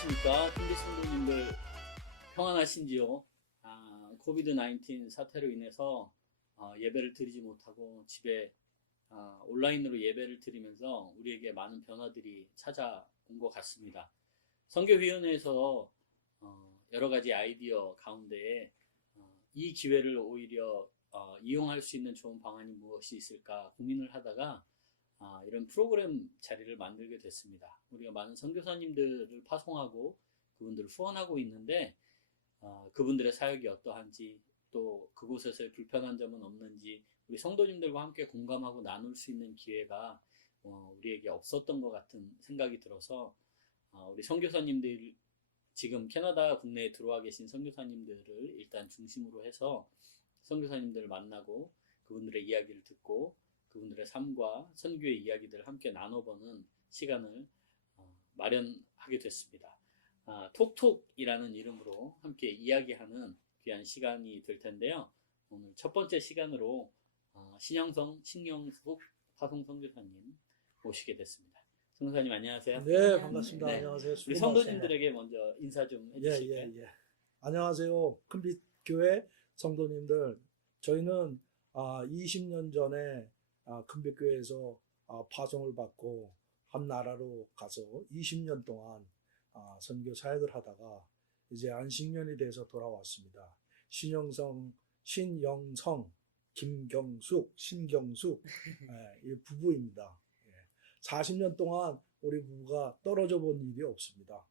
안녕하십니까. 큰비 성도님들 평안하신지요? 코비드 19 사태로 인해서 예배를 드리지 못하고 집에 온라인으로 예배를 드리면서 우리에게 많은 변화들이 찾아온 것 같습니다. 선교위원회에서 여러 가지 아이디어 가운데 이 기회를 오히려 이용할 수 있는 좋은 방안이 무엇이 있을까 고민을 하다가 이런 프로그램 자리를 만들게 됐습니다. 우리가 많은 선교사님들을 파송하고 그분들을 후원하고 있는데 그분들의 사역이 어떠한지 또 그곳에서의 불편한 점은 없는지 우리 성도님들과 함께 공감하고 나눌 수 있는 기회가 우리에게 없었던 것 같은 생각이 들어서 우리 선교사님들 지금 캐나다 국내에 들어와 계신 선교사님들을 일단 중심으로 해서 선교사님들을 만나고 그분들의 이야기를 듣고 그분들의 삶과 선교의 이야기들을 함께 나눠보는 시간을 마련하게 됐습니다. 톡톡이라는 이름으로 함께 이야기하는 귀한 시간이 될 텐데요. 오늘 첫 번째 시간으로 신영숙 파송 선교사님 모시게 됐습니다. 선교사님 안녕하세요. 네, 반갑습니다. 네. 안녕하세요. 우리 성도님들에게 먼저 인사 좀 해주실까요? 예. 안녕하세요. 큰빛 교회 성도님들. 저희는 20년 전에 큰빛 교회에서 파송을 받고 한 나라로 가서 20년 동안 선교 사역을 하다가 이제 안식년이 돼서 돌아왔습니다. 신영성, 김경숙, 신경숙 이 부부입니다. 40년 동안 우리 부부가 떨어져 본 일이 없습니다.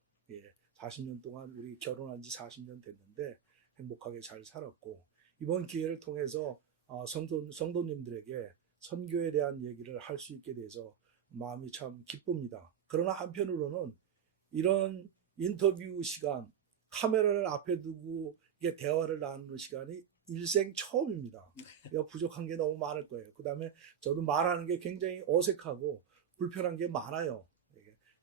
40년 동안 우리 결혼한 지 40년 됐는데 행복하게 잘 살았고 이번 기회를 통해서 성도님들에게 선교에 대한 얘기를 할 수 있게 돼서 마음이 참 기쁩니다. 그러나 한편으로는 이런 인터뷰 시간, 카메라를 앞에 두고 이게 대화를 나누는 시간이 일생 처음입니다. 부족한 게 너무 많을 거예요. 그 다음에 저도 말하는 게 굉장히 어색하고 불편한 게 많아요.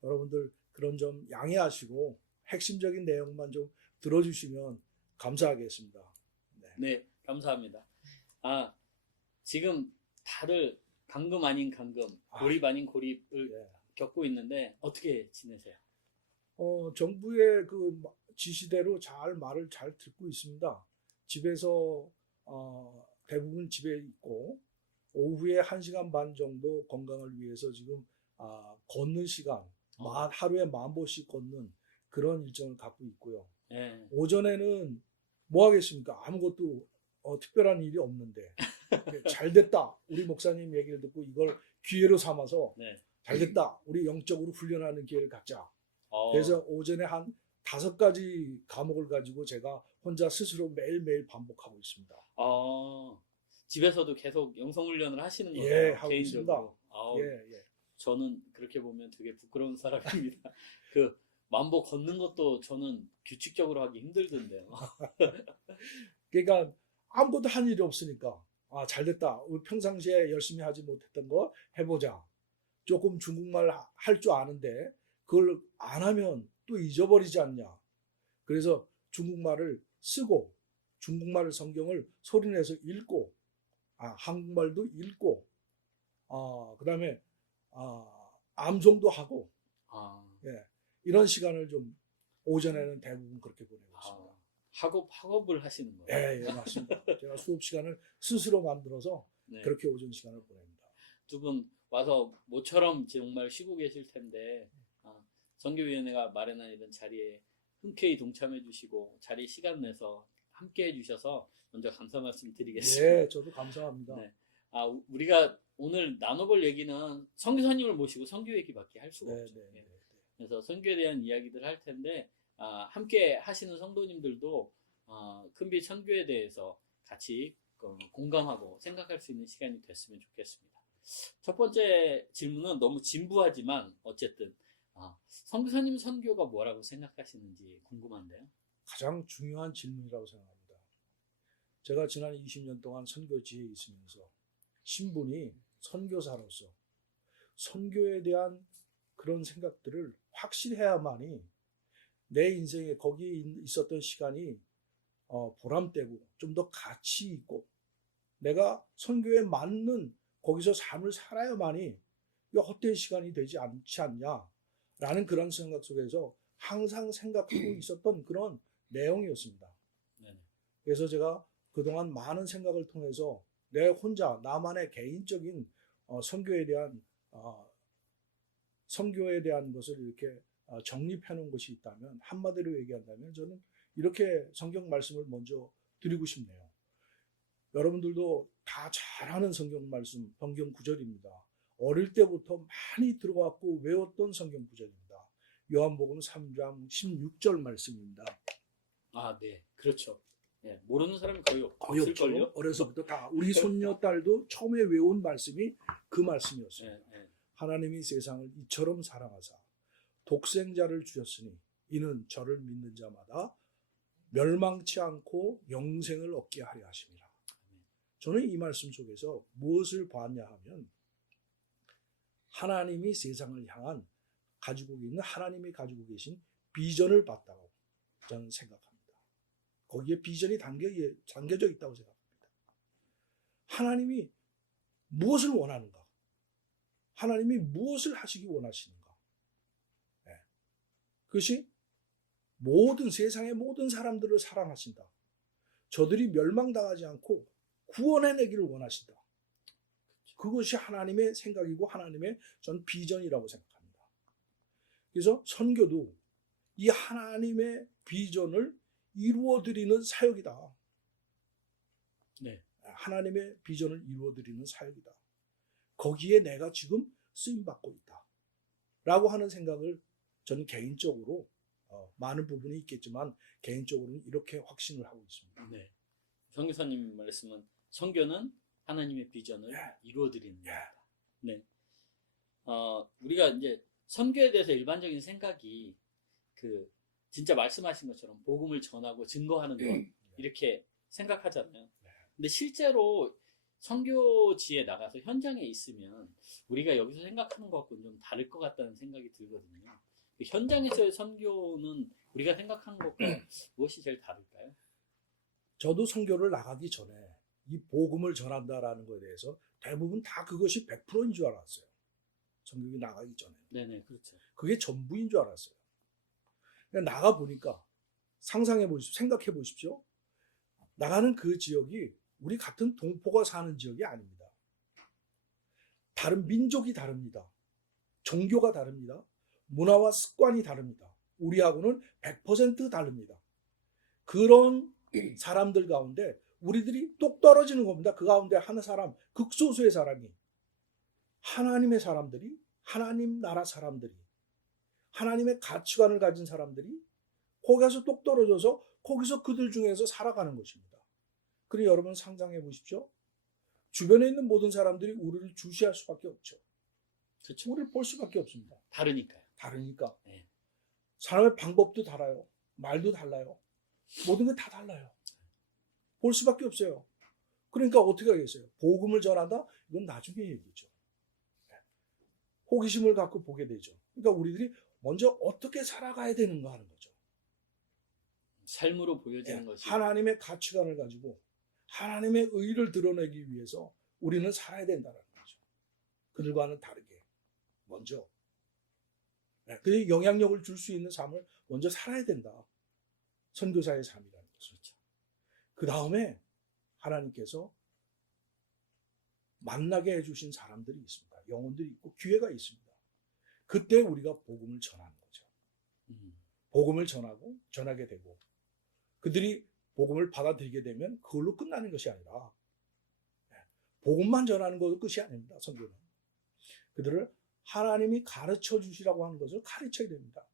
여러분들 그런 점 양해하시고 핵심적인 내용만 좀 들어주시면 감사하겠습니다. 네, 감사합니다. 지금 다들 감금 아닌 감금, 고립 아닌 고립을 겪고 있는데 어떻게 지내세요? 정부의 그 지시대로 말을 잘 듣고 있습니다. 집에서 대부분 집에 있고 오후에 1시간 반 정도 건강을 위해서 지금 걷는 시간, 하루에 10,000보씩 걷는 그런 일정을 갖고 있고요. 네. 오전에는 뭐 하겠습니까? 아무것도 특별한 일이 없는데 잘 됐다. 우리 목사님 얘기를 듣고 이걸 기회로 삼아서 잘 됐다. 우리 영적으로 훈련하는 기회를 갖자. 그래서 오전에 한 5가지 과목을 가지고 제가 혼자 스스로 매일매일 반복하고 있습니다. 집에서도 계속 영성훈련을 하시는 거예요? 예, 하고 있습니다. 저는 그렇게 보면 되게 부끄러운 사람입니다. 만보 걷는 것도 저는 규칙적으로 하기 힘들던데요. 그러니까 아무것도 한 일이 없으니까 잘 됐다. 우리 평상시에 열심히 하지 못했던 거 해보자. 조금 중국말 할 줄 아는데 그걸 안 하면 또 잊어버리지 않냐. 그래서 중국말을 쓰고 중국말 성경을 소리내서 읽고 한국말도 읽고 그 다음에 암송도 하고 이런 시간을 좀 오전에는 대부분 그렇게 보내고 있습니다. 학업을 하시는 거예요? 예, 맞습니다. 제가 수업 시간을 스스로 만들어서 그렇게 오전 시간을 보냅니다. 두 분 와서 모처럼 정말 쉬고 계실 텐데 선교위원회가 마련한 이런 자리에 흔쾌히 동참해 주시고 자리 시간 내서 함께 해주셔서 먼저 감사 말씀 드리겠습니다. 네, 저도 감사합니다. 우리가 오늘 나눠볼 얘기는 선교사님을 모시고 선교 얘기밖에 할 수가 없죠. 그래서 선교에 대한 이야기들 할 텐데 함께 하시는 성도님들도 큰빛 선교에 대해서 같이 공감하고 생각할 수 있는 시간이 됐으면 좋겠습니다. 첫 번째 질문은 너무 진부하지만 어쨌든 선교사님 선교가 뭐라고 생각하시는지 궁금한데요. 가장 중요한 질문이라고 생각합니다. 제가 지난 20년 동안 선교지에 있으면서 신분이 선교사로서 선교에 대한 그런 생각들을 확실해야만이 내 인생에 거기에 있었던 시간이 보람되고 좀 더 가치 있고 내가 선교에 맞는 거기서 삶을 살아야만이 헛된 시간이 되지 않지 않냐라는 그런 생각 속에서 항상 생각하고 있었던 그런 내용이었습니다. 네네. 그래서 제가 그동안 많은 생각을 통해서 내 혼자 나만의 개인적인 선교에 대한 선교에 대한 것을 이렇게 정립해 놓은 것이 있다면, 한마디로 얘기한다면 저는 이렇게 성경 말씀을 먼저 드리고 싶네요. 여러분들도 다 잘 아는 성경 말씀, 성경 구절입니다. 어릴 때부터 많이 들어왔고 외웠던 성경 구절입니다. 요한복음 3장 16절 말씀입니다. 아, 네. 그렇죠. 네. 모르는 사람이 거의 거의 없을걸요? 없죠. 어려서부터 다 우리 손녀 딸도 처음에 외운 말씀이 그 말씀이었어요. 네, 네. 하나님이 세상을 이처럼 사랑하사 독생자를 주셨으니 이는 저를 믿는 자마다 멸망치 않고 영생을 얻게 하려 하심이라. 저는 이 말씀 속에서 무엇을 봤냐 하면, 하나님이 세상을 향한 하나님이 가지고 계신 비전을 봤다고 저는 생각합니다. 거기에 비전이 담겨져 있다고 생각합니다. 하나님이 무엇을 원하는가? 하나님이 무엇을 하시기 원하시는가? 네. 그것이 세상의 모든 사람들을 사랑하신다. 저들이 멸망당하지 않고 구원해내기를 원하신다. 그것이 하나님의 생각이고 하나님의 전 비전이라고 생각합니다. 그래서 선교도 이 하나님의 비전을 이루어드리는 사역이다. 네. 하나님의 비전을 이루어드리는 사역이다. 거기에 내가 지금 쓰임받고 있다. 라고 하는 생각을 저는 개인적으로 많은 부분이 있겠지만 개인적으로는 이렇게 확신을 하고 있습니다. 네. 선교사님 말씀은 선교는 하나님의 비전을 이루어드리는 겁니다. 네. 우리가 이제 선교에 대해서 일반적인 생각이 진짜 말씀하신 것처럼 복음을 전하고 증거하는 것 이렇게 생각하잖아요. 근데 실제로 선교지에 나가서 현장에 있으면 우리가 여기서 생각하는 것하고는 좀 다를 것 같다는 생각이 들거든요. 현장에서의 선교는 우리가 생각하는 것과 무엇이 제일 다를까요? 저도 선교를 나가기 전에 이 복음을 전한다라는 것에 대해서 대부분 다 그것이 100%인 줄 알았어요. 선교에 나가기 전에. 네네, 그렇죠. 그게 전부인 줄 알았어요. 그러니까 나가 보니까 생각해 보십시오. 나가는 그 지역이 우리 같은 동포가 사는 지역이 아닙니다. 다른 민족이 다릅니다. 종교가 다릅니다. 문화와 습관이 다릅니다. 우리하고는 100% 다릅니다. 그런 사람들 가운데 우리들이 똑 떨어지는 겁니다. 그 가운데 한 사람, 극소수의 사람이, 하나님의 사람들이, 하나님 나라 사람들이, 하나님의 가치관을 가진 사람들이 거기서 똑 떨어져서 거기서 그들 중에서 살아가는 것입니다. 그리고 여러분 상상해 보십시오. 주변에 있는 모든 사람들이 우리를 주시할 수밖에 없죠. 그렇죠. 우리를 볼 수밖에 없습니다. 다르니까요. 다르니까. 네. 사람의 방법도 달라요. 말도 달라요. 모든 게 다 달라요. 볼 수밖에 없어요. 그러니까 어떻게 하겠어요? 복음을 전한다? 이건 나중에 얘기죠. 호기심을 갖고 보게 되죠. 그러니까 우리들이 먼저 어떻게 살아가야 되는가 하는 거죠. 삶으로 보여지는 것이 하나님의 가치관을 가지고 하나님의 의를 드러내기 위해서 우리는 살아야 된다는 거죠. 그들과는 다르게 먼저 그 영향력을 줄 수 있는 삶을 먼저 살아야 된다. 선교사의 삶이라는 것이죠. 그 다음에 하나님께서 만나게 해주신 사람들이 있습니다. 영혼들이 있고 기회가 있습니다. 그때 우리가 복음을 전하는 거죠. 복음을 전하게 되고 그들이 복음을 받아들이게 되면 그걸로 끝나는 것이 아니라 복음만 전하는 것도 끝이 아닙니다. 선교는. 그들을 하나님이 가르쳐 주시라고 하는 것을 가르쳐야 됩니다.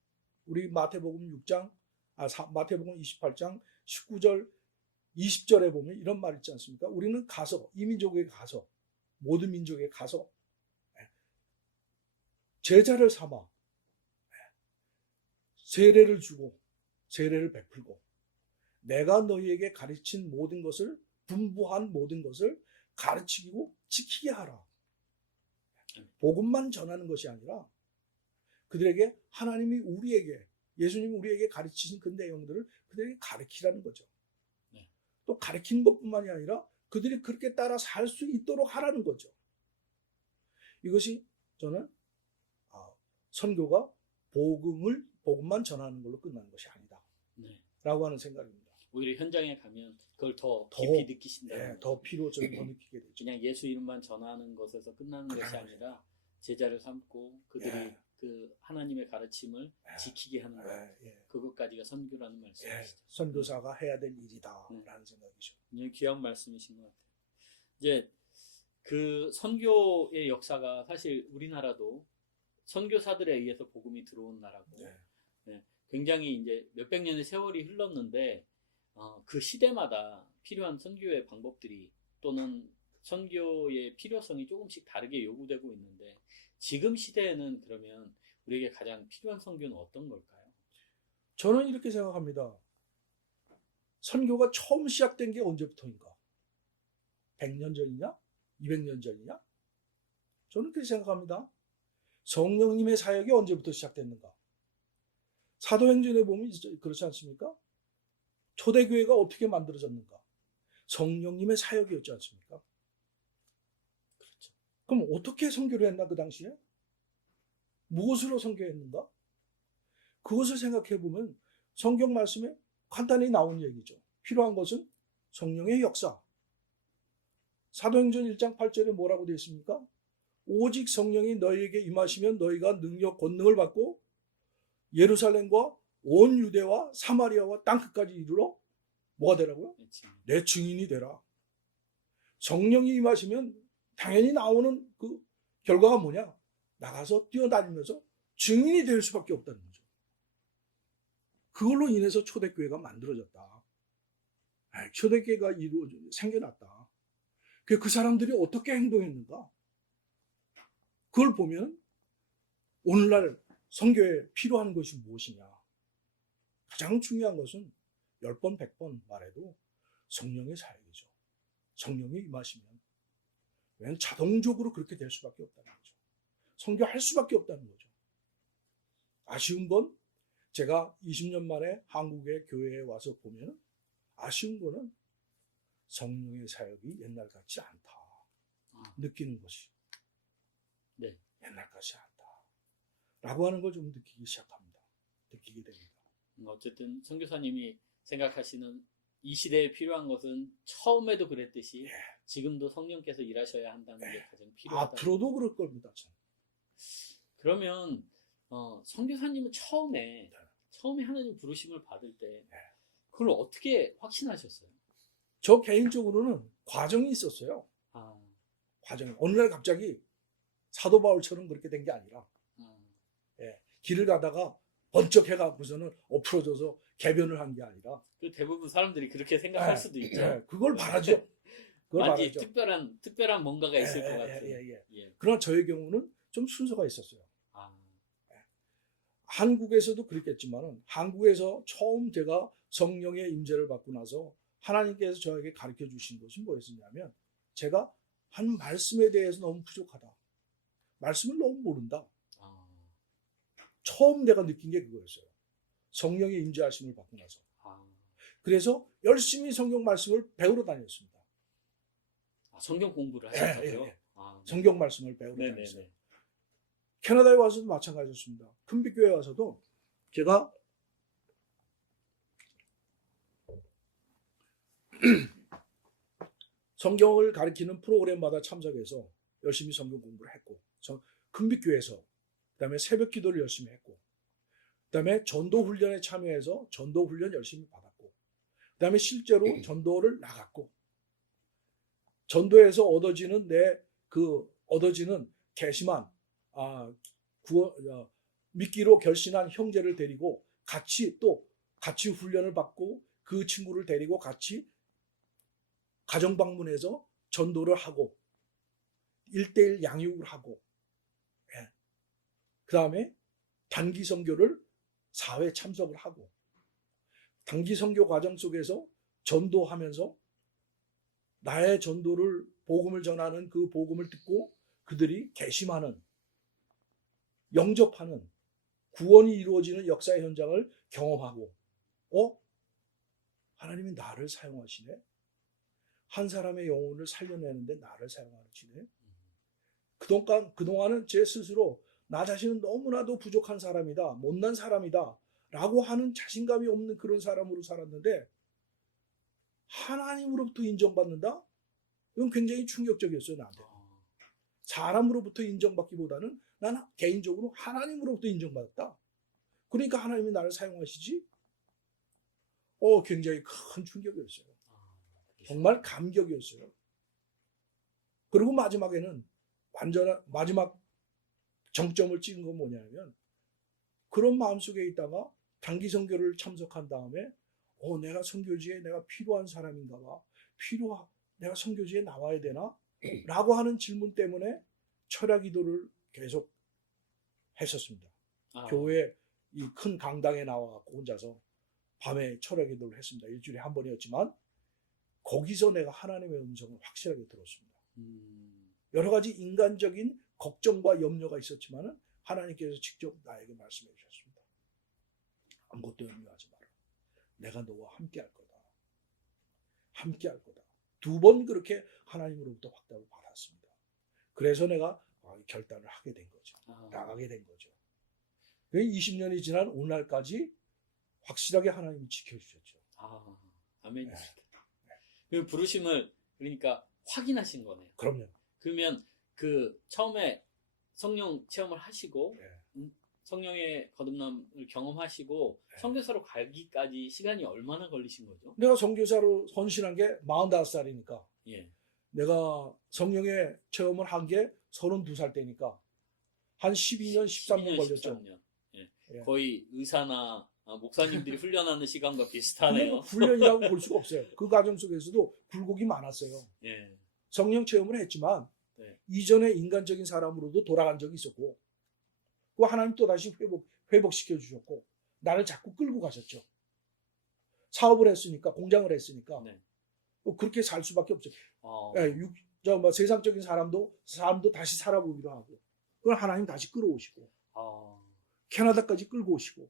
우리 마태복음 28장 19절 20절에 보면 이런 말 있지 않습니까? 우리는 가서 이 민족에 가서 모든 민족에 가서 제자를 삼아 세례를 주고 세례를 베풀고 내가 너희에게 가르친 모든 것을 분부한 모든 것을 가르치고 지키게 하라. 복음만 전하는 것이 아니라 그들에게 하나님이 우리에게 예수님이 우리에게 가르치신 그 내용들을 그들에게 가르치라는 거죠. 네. 또 가르치는 것뿐만이 아니라 그들이 그렇게 따라 살 수 있도록 하라는 거죠. 이것이 저는 선교가 복음을 복음만 전하는 걸로 끝나는 것이 아니다. 네. 라고 하는 생각입니다. 오히려 현장에 가면 그걸 더 더, 깊이 느끼신다는 예, 거죠. 더 필요성을 더 느끼게 되죠. 그냥 예수 이름만 전하는 것에서 끝나는 것이 아니라 제자를 삼고 그들이 예. 그 하나님의 가르침을 예. 지키게 하는 것. 그것까지가 선교라는 말씀이시죠. 선교사가 해야 될 일이다라는 생각이죠. 굉장히 귀한 말씀이신 것 같아요. 이제 그 선교의 역사가 사실 우리나라도 선교사들에 의해서 복음이 들어온 나라고 굉장히 이제 몇백 년의 세월이 흘렀는데 그 시대마다 필요한 선교의 방법들이 또는 선교의 필요성이 조금씩 다르게 요구되고 있는데 지금 시대에는 그러면 우리에게 가장 필요한 선교는 어떤 걸까요? 저는 이렇게 생각합니다. 선교가 처음 시작된 게 언제부터인가? 100년 전이냐? 200년 전이냐? 저는 그렇게 생각합니다. 성령님의 사역이 언제부터 시작됐는가? 사도행전에 보면 그렇지 않습니까? 초대교회가 어떻게 만들어졌는가? 성령님의 사역이었지 않습니까? 그렇죠. 그럼 어떻게 선교를 했나 그 당시에? 무엇으로 선교했는가? 그것을 생각해 보면 성경 말씀에 간단히 나온 얘기죠. 필요한 것은 성령의 역사. 사도행전 1장 8절에 뭐라고 되어 있습니까? 오직 성령이 너희에게 임하시면 너희가 능력, 권능을 받고 예루살렘과 온 유대와 사마리아와 땅끝까지 이르러 뭐가 되라고요? 내 증인이 되라. 성령이 임하시면 당연히 나오는 그 결과가 뭐냐? 나가서 뛰어다니면서 증인이 될 수밖에 없다는 거죠. 그걸로 인해서 초대교회가 만들어졌다. 초대교회가 생겨났다. 그 사람들이 어떻게 행동했는가? 그걸 보면 오늘날 선교에 필요한 것이 무엇이냐? 가장 중요한 것은 10번, 100번 말해도 성령의 사역이죠. 성령이 임하시면. 왜냐하면 자동적으로 그렇게 될 수밖에 없다는 거죠. 선교할 수밖에 없다는 거죠. 아쉬운 건 제가 20년 만에 한국의 교회에 와서 보면 아쉬운 거는 성령의 사역이 옛날 같지 않다. 느끼는 것이. 네. 옛날 같지 않다. 라고 하는 걸 좀 느끼기 시작합니다. 느끼게 됩니다. 어쨌든 선교사님이 생각하시는 이 시대에 필요한 것은 처음에도 그랬듯이 지금도 성령께서 일하셔야 한다는 게 가장 필요하다. 앞으로도 그럴 겁니다. 저는. 그러면 선교사님은 처음에 하나님 부르심을 받을 때 그걸 어떻게 확신하셨어요? 저 개인적으로는 과정이 있었어요. 과정이. 어느 날 갑자기 사도 바울처럼 그렇게 된 게 아니라 길을 가다가 번쩍 해갖고서는 엎어져서 개변을 한 게 아니라 그 대부분 사람들이 그렇게 생각할 수도 있죠. 그걸 바라죠. 그걸 왠지 바라죠. 특별한 뭔가가 있을 것 같아요. 그러나 저의 경우는 좀 순서가 있었어요. 한국에서도 그랬겠지만 한국에서 처음 제가 성령의 임재를 받고 나서 하나님께서 저에게 가르쳐 주신 것이 뭐였냐면 제가 한 말씀에 대해서 너무 부족하다. 말씀을 너무 모른다. 처음 내가 느낀 게 그거였어요. 성령의 임재하심을 받고 나서. 그래서 열심히 성경 말씀을 배우러 다녔습니다. 성경 공부를 하셨다고요? 성경 말씀을 배우러 네네네. 다녔어요. 캐나다에 와서도 마찬가지였습니다. 큰빛교회에 와서도 제가 성경을 가르치는 프로그램마다 참석해서 열심히 성경 공부를 했고 큰빛교회에서 그다음에 새벽 기도를 열심히 했고 그다음에 전도 훈련에 참여해서 전도 훈련 열심히 받았고 그다음에 실제로 전도를 나갔고 전도에서 얻어지는 얻어지는 개심한 믿기로 결신한 형제를 데리고 같이 훈련을 받고 그 친구를 데리고 같이 가정 방문해서 전도를 하고 1:1 양육을 하고 그 다음에 단기 선교를 4회 참석을 하고 단기 선교 과정 속에서 전도하면서 나의 전도를 복음을 전하는 그 복음을 듣고 그들이 개심하는 영접하는 구원이 이루어지는 역사의 현장을 경험하고 하나님이 나를 사용하시네. 한 사람의 영혼을 살려내는데 나를 사용하시네. 그동안은 제 스스로 나 자신은 너무나도 부족한 사람이다, 못난 사람이다 라고 하는 자신감이 없는 그런 사람으로 살았는데 하나님으로부터 인정받는다? 이건 굉장히 충격적이었어요, 나한테. 사람으로부터 인정받기보다는 나는 개인적으로 하나님으로부터 인정받았다. 그러니까 하나님이 나를 사용하시지? 굉장히 큰 충격이었어요. 정말 감격이었어요. 그리고 마지막에는 마지막 정점을 찍은 건 뭐냐면 그런 마음속에 있다가 단기 선교를 참석한 다음에 내가 선교지에 내가 필요한 사람인가 봐. 내가 선교지에 나와야 되나? 라고 하는 질문 때문에 철야 기도를 계속 했었습니다. 교회 이 큰 강당에 나와 혼자서 밤에 철야 기도를 했습니다. 일주일에 한 번이었지만 거기서 내가 하나님의 음성을 확실하게 들었습니다. 여러 가지 인간적인 걱정과 염려가 있었지만 하나님께서 직접 나에게 말씀해 주셨습니다. 아무것도 염려하지 마라. 내가 너와 함께 할 거다. 함께 할 거다. 2번 그렇게 하나님으로부터 확답을 받았습니다. 그래서 내가 결단을 하게 된 거죠. 나가게 된 거죠. 20년이 지난 오늘날까지 확실하게 하나님이 지켜주셨죠. 아멘. 네. 그 부르심을 그러니까 확인하신 거네요. 그럼요. 그러면 그 처음에 성령 체험을 하시고 네. 성령의 거듭남을 경험하시고 네. 선교사로 가기까지 시간이 얼마나 걸리신 거죠? 내가 선교사로 헌신한 게 45살이니까 예. 내가 성령의 체험을 한 게 32살 때니까 한 12년, 13년 걸렸죠. 13년. 예. 거의 의사나 목사님들이 훈련하는 시간과 근데 비슷하네요. 훈련이라고 볼 수가 없어요. 그 과정 속에서도 굴곡이 많았어요. 예. 성령 체험을 했지만 네. 이전에 인간적인 사람으로도 돌아간 적이 있었고 그 하나님 또다시 회복시켜 주셨고 나를 자꾸 끌고 가셨죠. 사업을 했으니까, 공장을 했으니까 네. 그렇게 살 수밖에 없죠. 어. 세상적인 사람도 다시 살아보기도 하고 그걸 하나님 다시 끌어오시고 캐나다까지 끌고 오시고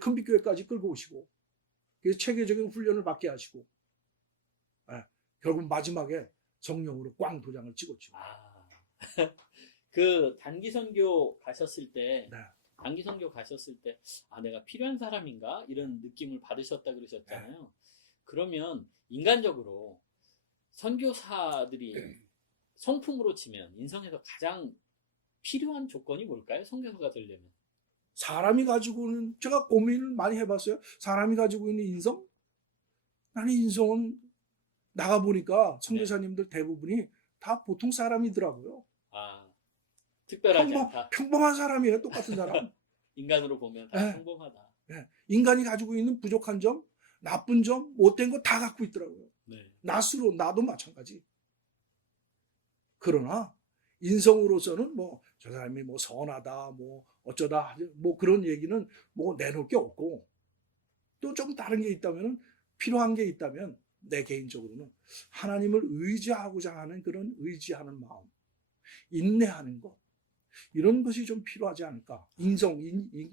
큰빛교회까지 끌고 오시고 그래서 체계적인 훈련을 받게 하시고 결국 마지막에 성령으로 꽝 도장을 찍었죠. 그 단기 선교 가셨을 때 네. 단기 선교 가셨을 때 내가 필요한 사람인가 이런 느낌을 받으셨다 그러셨잖아요. 네. 그러면 인간적으로 선교사들이 성품으로 치면 인생에서 가장 필요한 조건이 뭘까요? 선교사가 되려면. 사람이 가지고 있는, 제가 고민을 많이 해봤어요. 사람이 가지고 있는 인성? 나는 인성은 나가보니까 선교사님들 대부분이 다 보통 사람이더라고요. 특별하지 않다. 평범한 사람이에요. 똑같은 사람. 인간으로 보면 다 네. 평범하다. 네. 인간이 가지고 있는 부족한 점, 나쁜 점, 못된 거 다 갖고 있더라고요. 네. 나도 마찬가지. 그러나 인성으로서는 저 사람이 선하다, 어쩌다, 그런 얘기는 내놓을 게 없고 또 좀 다른 게 있다면 필요한 게 있다면 내 개인적으로는 하나님을 의지하고자 하는 그런 의지하는 마음, 인내하는 것 이런 것이 좀 필요하지 않을까.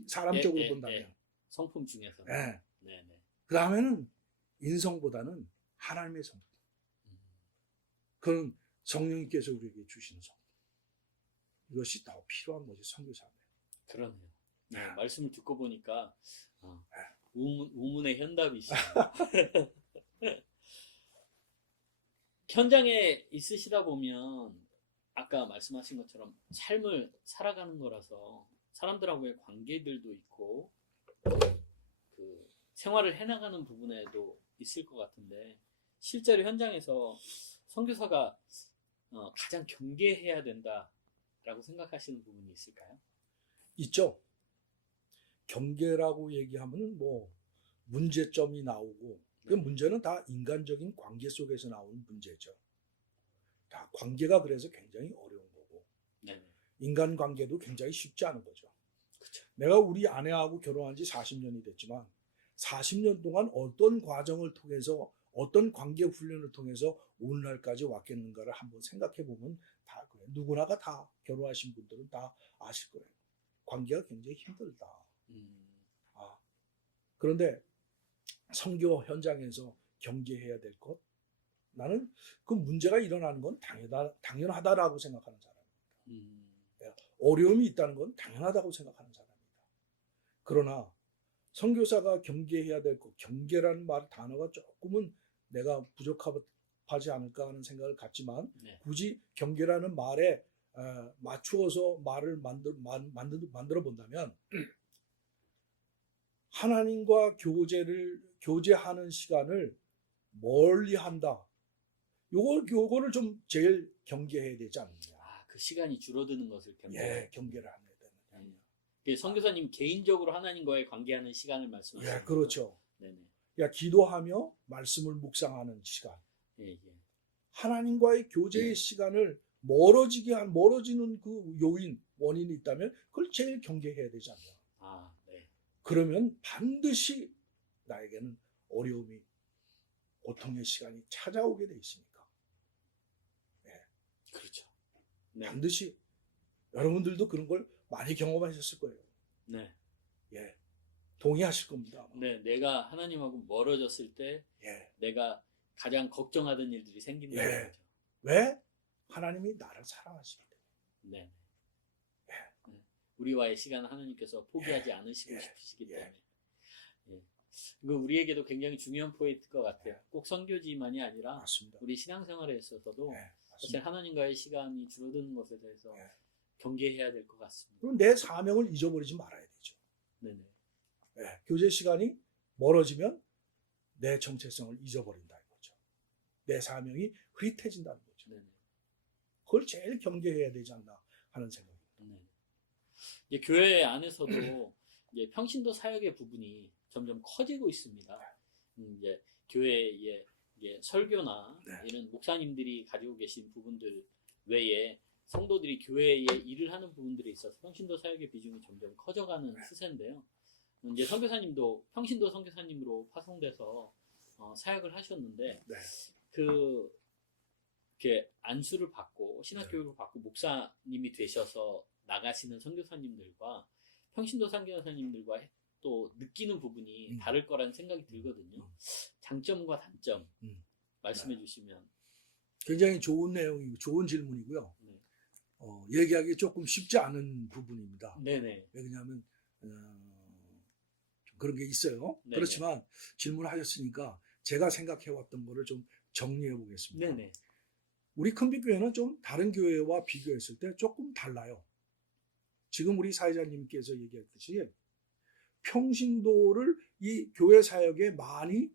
사람적으로 본다면. 성품 중에서. 네. 네네. 그 다음에는 인성보다는 하나님의 성품. 그런 성령님께서 우리에게 주시는 성품. 이것이 더 필요한 것이 선교사입니다. 그러네요. 네, 말씀을 듣고 보니까 우문의 현답이시네요. 현장에 있으시다 보면 아까 말씀하신 것처럼 삶을 살아가는 거라서 사람들하고의 관계들도 있고 그 생활을 해나가는 부분에도 있을 것 같은데 실제로 현장에서 선교사가 가장 경계해야 된다라고 생각하시는 부분이 있을까요? 있죠. 경계라고 얘기하면 문제점이 나오고 그 문제는 다 인간적인 관계 속에서 나오는 문제죠. 다 관계가 그래서 굉장히 어려운 거고 인간관계도 굉장히 쉽지 않은 거죠. 그쵸. 내가 우리 아내하고 결혼한 지 40년이 됐지만 40년 동안 어떤 과정을 통해서 어떤 관계 훈련을 통해서 오늘날까지 왔겠는가를 한번 생각해 보면 다 그래요. 누구나가 다 결혼하신 분들은 다 아실 거예요. 관계가 굉장히 힘들다. 그런데 선교 현장에서 경계해야 될 것, 나는 그 문제가 일어나는 건 당연하다라고 생각하는 사람입니다. 어려움이 있다는 건 당연하다고 생각하는 사람입니다. 그러나 선교사가 경계해야 될 것, 경계라는 단어가 조금은 내가 부족하지 않을까 하는 생각을 갖지만 네. 굳이 경계라는 말에 맞추어서 말을 만들어 본다면 하나님과 교제하는 시간을 멀리 한다. 요거를 좀 제일 경계해야 되지 않느냐. 그 시간이 줄어드는 것을 경계를 안 해야 되느냐. 선교사님 개인적으로 하나님과의 관계하는 시간을 말씀하시는 거죠? 그렇죠. 네네. 기도하며 말씀을 묵상하는 시간. 예. 하나님과의 교제의 시간을 멀어지는 그 원인이 있다면 그걸 제일 경계해야 되지 않냐. 네. 그러면 반드시 나에게는 어려움이, 고통의 시간이 찾아오게 돼 있으니까. 그렇죠. 네. 반드시 여러분들도 그런 걸 많이 경험하셨을 거예요. 네. 동의하실 겁니다. 네, 내가 하나님하고 멀어졌을 때 내가 가장 걱정하던 일들이 생긴다는 거죠. 왜? 하나님이 나를 사랑하시기 때문에. 네. 우리와의 시간을 하나님께서 포기하지 않으시고 싶으시기 때문에. 이거 우리에게도 굉장히 중요한 포인트일 것 같아요. 꼭 선교지만이 아니라 맞습니다. 우리 신앙생활에 있어서도 사실 맞습니다. 하나님과의 시간이 줄어드는 것에 대해서 경계해야 될 것 같습니다. 그럼 내 사명을 잊어버리지 말아야 되죠. 네네. 교제 시간이 멀어지면 내 정체성을 잊어버린다는 거죠. 내 사명이 흐릿해진다는 거죠. 네네. 그걸 제일 경계해야 되지 않나 하는 생각입니다. 이제 교회 안에서도 이제 평신도 사역의 부분이 점점 커지고 있습니다. 이제 교회의 설교나 이런 목사님들이 가지고 계신 부분들 외에 성도들이 교회에 일을 하는 부분들에 있어서 평신도 사역의 비중이 점점 커져가는 추세인데요. 이제 선교사님도 평신도 선교사님으로 파송돼서 사역을 하셨는데 이렇게 안수를 받고 신학교육을 받고 목사님이 되셔서 나가시는 선교사님들과 평신도 선교사님들과 또 느끼는 부분이 다를 거라는 생각이 들거든요. 장점과 단점 말씀해 주시면. 굉장히 좋은 내용이고 좋은 질문이고요. 얘기하기 조금 쉽지 않은 부분입니다. 네네. 왜냐하면 그런 게 있어요. 네네. 그렇지만 질문하셨으니까 제가 생각해왔던 거를 좀 정리해 보겠습니다. 네네. 우리 큰빛교회는 좀 다른 교회와 비교했을 때 조금 달라요. 지금 우리 사회자님께서 얘기했듯이 평신도를 이 교회 사역에 많이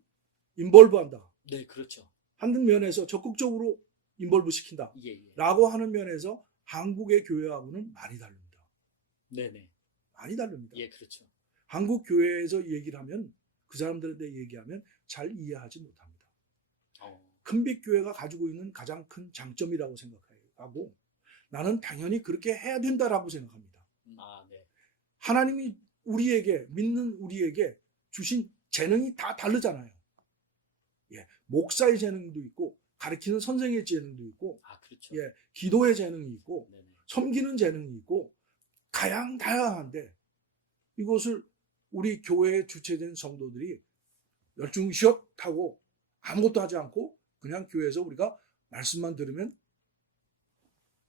인볼브한다. 네, 그렇죠. 하는 면에서 적극적으로 인볼브 시킨다. 라고 하는 면에서 한국의 교회하고는 많이 다릅니다. 네네. 많이 다릅니다. 그렇죠. 한국 교회에서 얘기를 하면 그 사람들한테 얘기하면 잘 이해하지 못합니다. 큰빛교회가 가지고 있는 가장 큰 장점이라고 생각하고 나는 당연히 그렇게 해야 된다라고 생각합니다. 네. 하나님이 믿는 우리에게 주신 재능이 다 다르잖아요. 목사의 재능도 있고 가르치는 선생의 재능도 있고 그렇죠. 기도의 재능이 있고 네네. 섬기는 재능이 있고 다양한데 이것을 우리 교회에 주체된 성도들이 열중시었하고 아무것도 하지 않고 그냥 교회에서 우리가 말씀만 들으면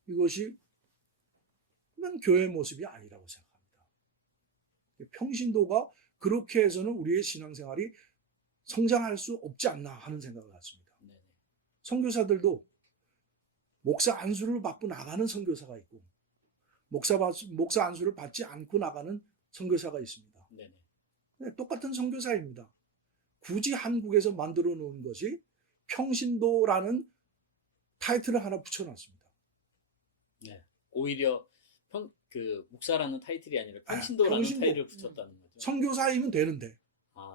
이것이 난 교회의 모습이 아니라고 생각합니다. 평신도가 그렇게 해서는 우리의 신앙생활이 성장할 수 없지 않나 하는 생각을 갖습니다. 네네. 선교사들도 목사 안수를 받고 나가는 선교사가 있고 목사 안수를 받지 않고 나가는 선교사가 있습니다. 네네. 똑같은 선교사입니다. 굳이 한국에서 만들어 놓은 것이 평신도라는 타이틀을 하나 붙여놨습니다. 네. 오히려 목사라는 타이틀이 아니라 평신도라는 타이틀을 붙였다는 거죠. 선교사이면 되는데.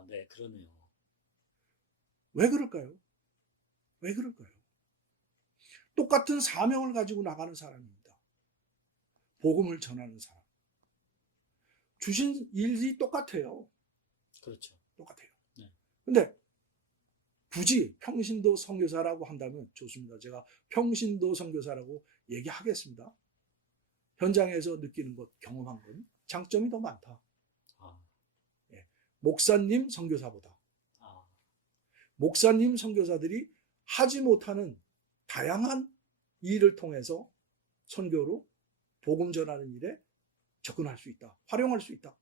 네, 그러네요. 왜 그럴까요? 똑같은 사명을 가지고 나가는 사람입니다. 복음을 전하는 사람. 주신 일이 똑같아요. 그렇죠. 똑같아요. 네. 근데 굳이 평신도 선교사라고 한다면 좋습니다. 제가 평신도 선교사라고 얘기하겠습니다. 현장에서 느끼는 것, 경험한 건 장점이 더 많다. 목사님 선교사보다. 목사님 선교사들이 하지 못하는 다양한 일을 통해서 선교로 복음 전하는 일에 접근할 수 있다. 활용할 수 있다.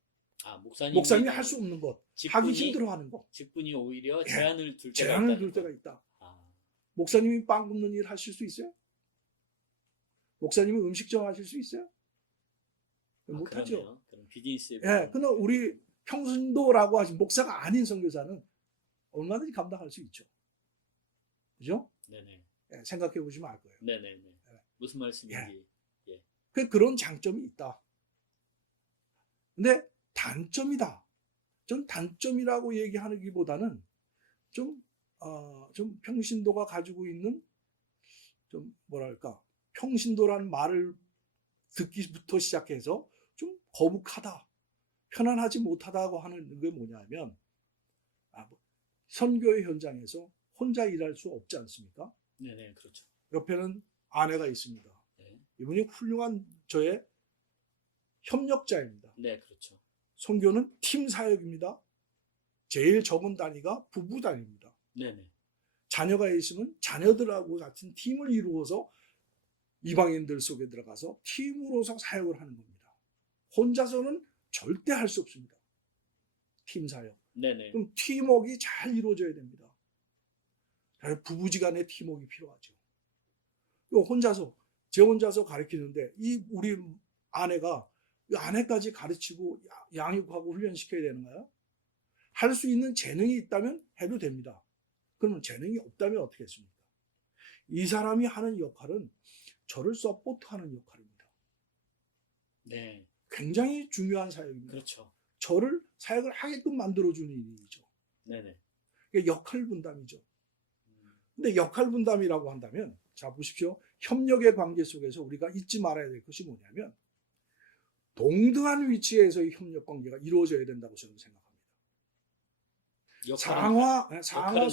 아, 목사님이 목사님이 할 수 없는 것, 하기 직분이 힘들어하는 것, 직분이 오히려 예, 제한을 둘 때가 제한을 있다는 둘 때가 거. 있다. 아, 목사님이 빵 굽는 일 하실 수 있어요? 목사님이 음식점 하실 수 있어요? 못하죠. 그러네요. 그럼 비즈니스에 예, 근데 우리 평신도라고 하신 목사가 아닌 선교사는 얼마든지 감당할 수 있죠. 그죠? 네네. 예, 생각해 보시면 알 거예요. 네네네. 예. 무슨 말씀인지. 그런 장점이 있다. 근데 단점이다. 전 단점이라고 얘기하기보다는 좀, 좀 평신도가 가지고 있는 좀 뭐랄까, 평신도라는 말을 듣기부터 시작해서 좀 거북하다, 편안하지 못하다고 하는 게 뭐냐면, 선교의 현장에서 혼자 일할 수 없지 않습니까? 네네, 그렇죠. 옆에는 아내가 있습니다. 네, 이분이 훌륭한 저의 협력자입니다. 네, 그렇죠. 선교는 팀 사역입니다. 제일 적은 단위가 부부 단위입니다. 네네. 자녀가 있으면 자녀들하고 같은 팀을 이루어서 이방인들 속에 들어가서 팀으로서 사역을 하는 겁니다. 혼자서는 절대 할 수 없습니다. 팀 사역. 네네. 그럼 팀워크가 잘 이루어져야 됩니다. 부부지간의 팀워크가 필요하죠. 제 혼자서 가르치는데 우리 아내가 아내까지 가르치고 양육하고 훈련시켜야 되는가요? 할 수 있는 재능이 있다면 해도 됩니다. 그러면 재능이 없다면 어떻게 했습니까? 이 사람이 하는 역할은 저를 서포트하는 역할입니다. 네. 굉장히 중요한 사역입니다. 그렇죠. 저를 사역을 하게끔 만들어주는 일이죠. 네네. 역할 분담이죠. 근데 역할 분담이라고 한다면, 자, 보십시오. 협력의 관계 속에서 우리가 잊지 말아야 될 것이 뭐냐면, 동등한 위치에서의 협력 관계가 이루어져야 된다고 저는 생각합니다. 상하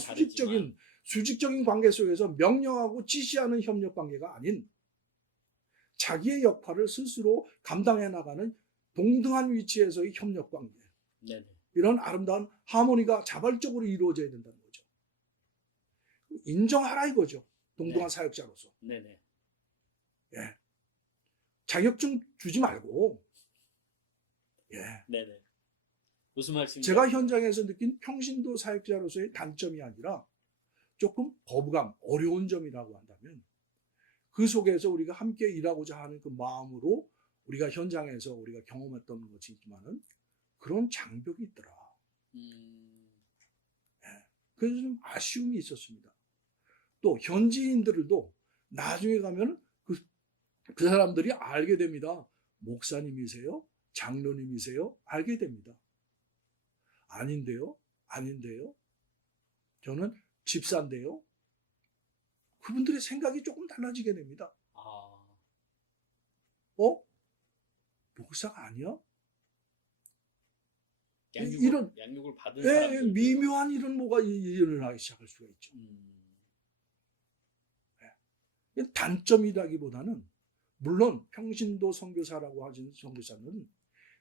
수직적인 관계 속에서 명령하고 지시하는 협력 관계가 아닌 자기의 역할을 스스로 감당해 나가는 동등한 위치에서의 협력 관계. 네네. 이런 아름다운 하모니가 자발적으로 이루어져야 된다는 거죠. 인정하라 이거죠. 동등한 네. 사역자로서. 네네. 예. 자격증 주지 말고. 예. 네네. 무슨 말씀인지 제가 현장에서 느낀 평신도 사역자로서의 단점이 아니라 조금 거부감, 어려운 점이라고 한다면 그 속에서 우리가 함께 일하고자 하는 그 마음으로 우리가 현장에서 우리가 경험했던 것이지만은 그런 장벽이 있더라. 그래서 좀 아쉬움이 있었습니다. 또 현지인들도 나중에 가면 그 사람들이 알게 됩니다. 목사님이세요? 장로님이세요? 알게 됩니다. 아닌데요? 저는 집사인데요? 그분들의 생각이 조금 달라지게 됩니다. 목사가 아니야? 양육을 받은 사람들. 미묘한 이런 뭐가 일어나기 시작할 수가 있죠. 단점이라기보다는 물론 평신도 선교사라고 하시는 선교사는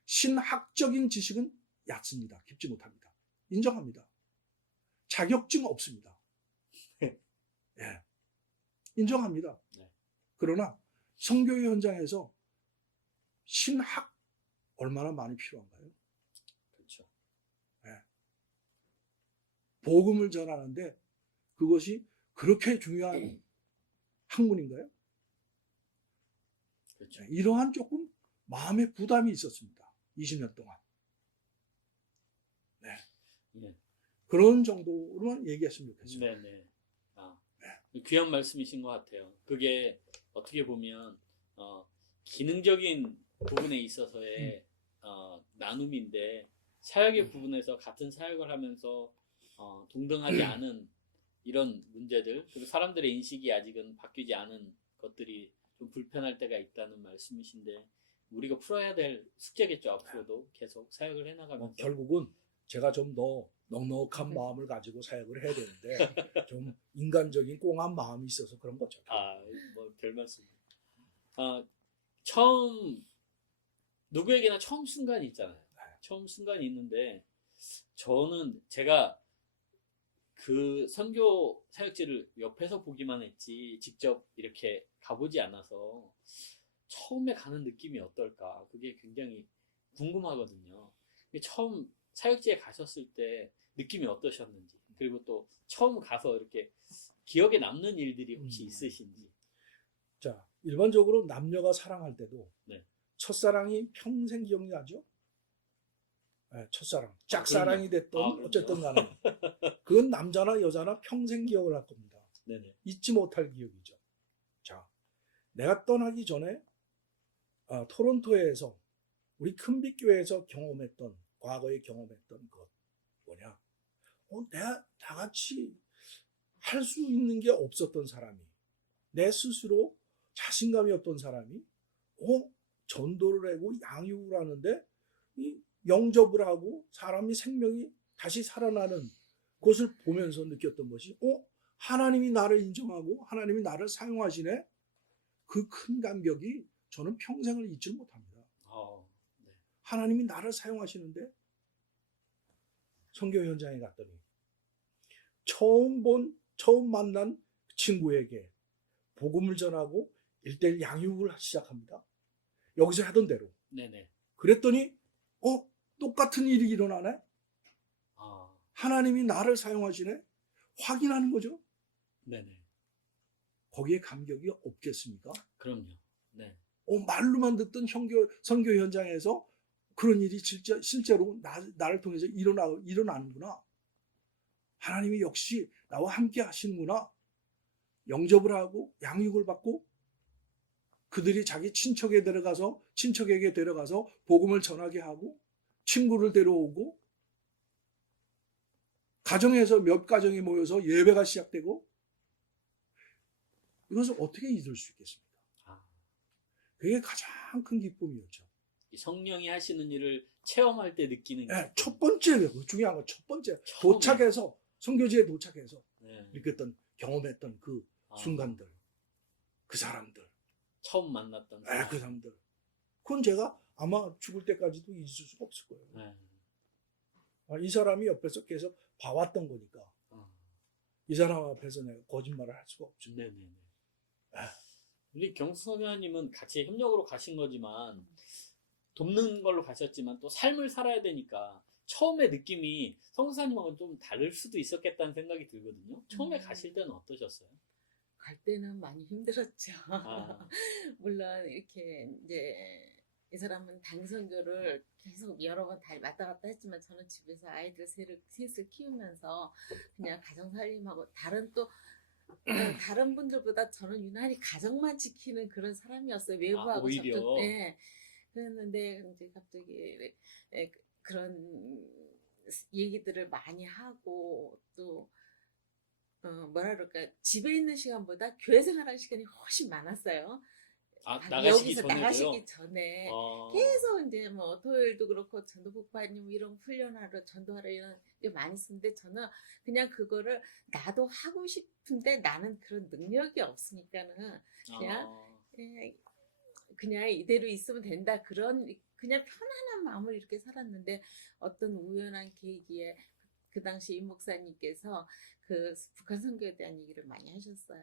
신학적인 지식은 얕습니다. 깊지 못합니다. 인정합니다. 자격증 없습니다. 예. 인정합니다. 네. 그러나 선교의 현장에서 신학 얼마나 많이 필요한가요? 그렇죠. 복음을 전하는데 그것이 그렇게 중요한 학문인가요? 그렇죠. 이러한 조금 마음의 부담이 있었습니다. 20년 동안. 네. 네. 그런 정도로만 얘기했으면 좋겠어요. 네네. 귀한 말씀이신 것 같아요. 그게 어떻게 보면 기능적인 부분에 있어서의 나눔인데 사역의 부분에서 같은 사역을 하면서 동등하지 않은 이런 문제들, 그리고 사람들의 인식이 아직은 바뀌지 않은 것들이 좀 불편할 때가 있다는 말씀이신데 우리가 풀어야 될 숙제겠죠. 앞으로도 계속 사역을 해나가면서. 결국은 제가 좀 더 넉넉한 마음을 가지고 사역을 해야 되는데 좀 인간적인 꽁한 마음이 있어서 그런 거죠. 뭐 별 말씀. 처음 누구에게나 처음 순간이 있잖아요. 처음 순간이 있는데 저는 제가 그 선교 사역지를 옆에서 보기만 했지 직접 이렇게 가보지 않아서 처음에 가는 느낌이 어떨까? 그게 굉장히 궁금하거든요. 처음 사역지에 가셨을 때 느낌이 어떠셨는지, 그리고 또 처음 가서 이렇게 기억에 남는 일들이 혹시 있으신지. 자, 일반적으로 남녀가 사랑할 때도 네. 첫사랑이 평생 기억나죠? 네, 첫사랑. 짝사랑이 그럼요. 됐던 그럼요. 어쨌든 간에 그건 남자나 여자나 평생 기억을 할 겁니다. 네네. 잊지 못할 기억이죠. 자, 내가 떠나기 전에 토론토에서 우리 큰빛교회에서 경험했던 과거에 경험했던 것 뭐냐? 내가 다 같이 할 수 있는 게 없었던 사람이 내 스스로 자신감이 없던 사람이 전도를 하고 양육을 하는데 이 영접을 하고 사람이 생명이 다시 살아나는 것을 보면서 느꼈던 것이 하나님이 나를 인정하고 하나님이 나를 사용하시네. 그 큰 감격이 저는 평생을 잊지 못합니다. 네. 하나님이 나를 사용하시는데 선교 현장에 갔더니 처음 만난 친구에게 복음을 전하고 1:1 양육을 시작합니다. 여기서 하던 대로. 네네. 그랬더니 똑같은 일이 일어나네. 하나님이 나를 사용하시네. 확인하는 거죠. 네네. 거기에 감격이 없겠습니까? 그럼요. 네. 말로만 듣던 선교 현장에서 그런 일이 실제로 나를 통해서 일어나는구나. 하나님이 역시 나와 함께 하시는구나. 영접을 하고 양육을 받고 그들이 자기 친척에게 데려가서 복음을 전하게 하고 친구를 데려오고 가정에서 몇 가정이 모여서 예배가 시작되고 이것을 어떻게 잊을 수 있겠습니까? 그게 가장 큰 기쁨이었죠. 성령이 하시는 일을 체험할 때 느끼는 네, 첫 번째 중요한 건 첫 번째 처음에. 도착해서 선교지에 도착해서 네. 느꼈던 경험했던 그 순간들, 그 사람들, 처음 만났던 그 사람들. 그건 제가 아마 죽을 때까지도 잊을 수가 없을 거예요. 네. 이 사람이 옆에서 계속 봐왔던 거니까 이 사람 앞에서 내가 거짓말을 할 수가 없죠. 네네네. 우리 경수선교사님은 같이 협력으로 가신 거지만 돕는 걸로 가셨지만 또 삶을 살아야 되니까 처음에 느낌이 성사님하고는 좀 다를 수도 있었겠다는 생각이 들거든요. 처음에 가실 때는 어떠셨어요? 갈 때는 많이 힘들었죠. 아. 물론 이렇게 이제 이 사람은 단선교를 계속 여러 번 왔다 갔다 했지만 저는 집에서 아이들 셋을 키우면서 그냥 가정 살림하고 다른 분들보다 저는 유난히 가정만 지키는 그런 사람이었어요. 외부하고 오히려. 접촉. 네. 그랬는데 이제 갑자기 그런 얘기들을 많이 하고 또 뭐라 그럴까 집에 있는 시간보다 교회 생활하는 시간이 훨씬 많았어요. 나가시기 여기서 전에도요? 나가시기 전에 계속 이제 뭐 토요일도 그렇고 전도 복파님 이런 훈련하러 전도하러 이런 게 많이 쓰는데 저는 그냥 그거를 나도 하고 싶은데 나는 그런 능력이 없으니까는 그냥 이대로 있으면 된다 그런 그냥 편안한 마음을 이렇게 살았는데 어떤 우연한 계기에 그 당시 임 목사님께서 그 북한 선교에 대한 얘기를 많이 하셨어요.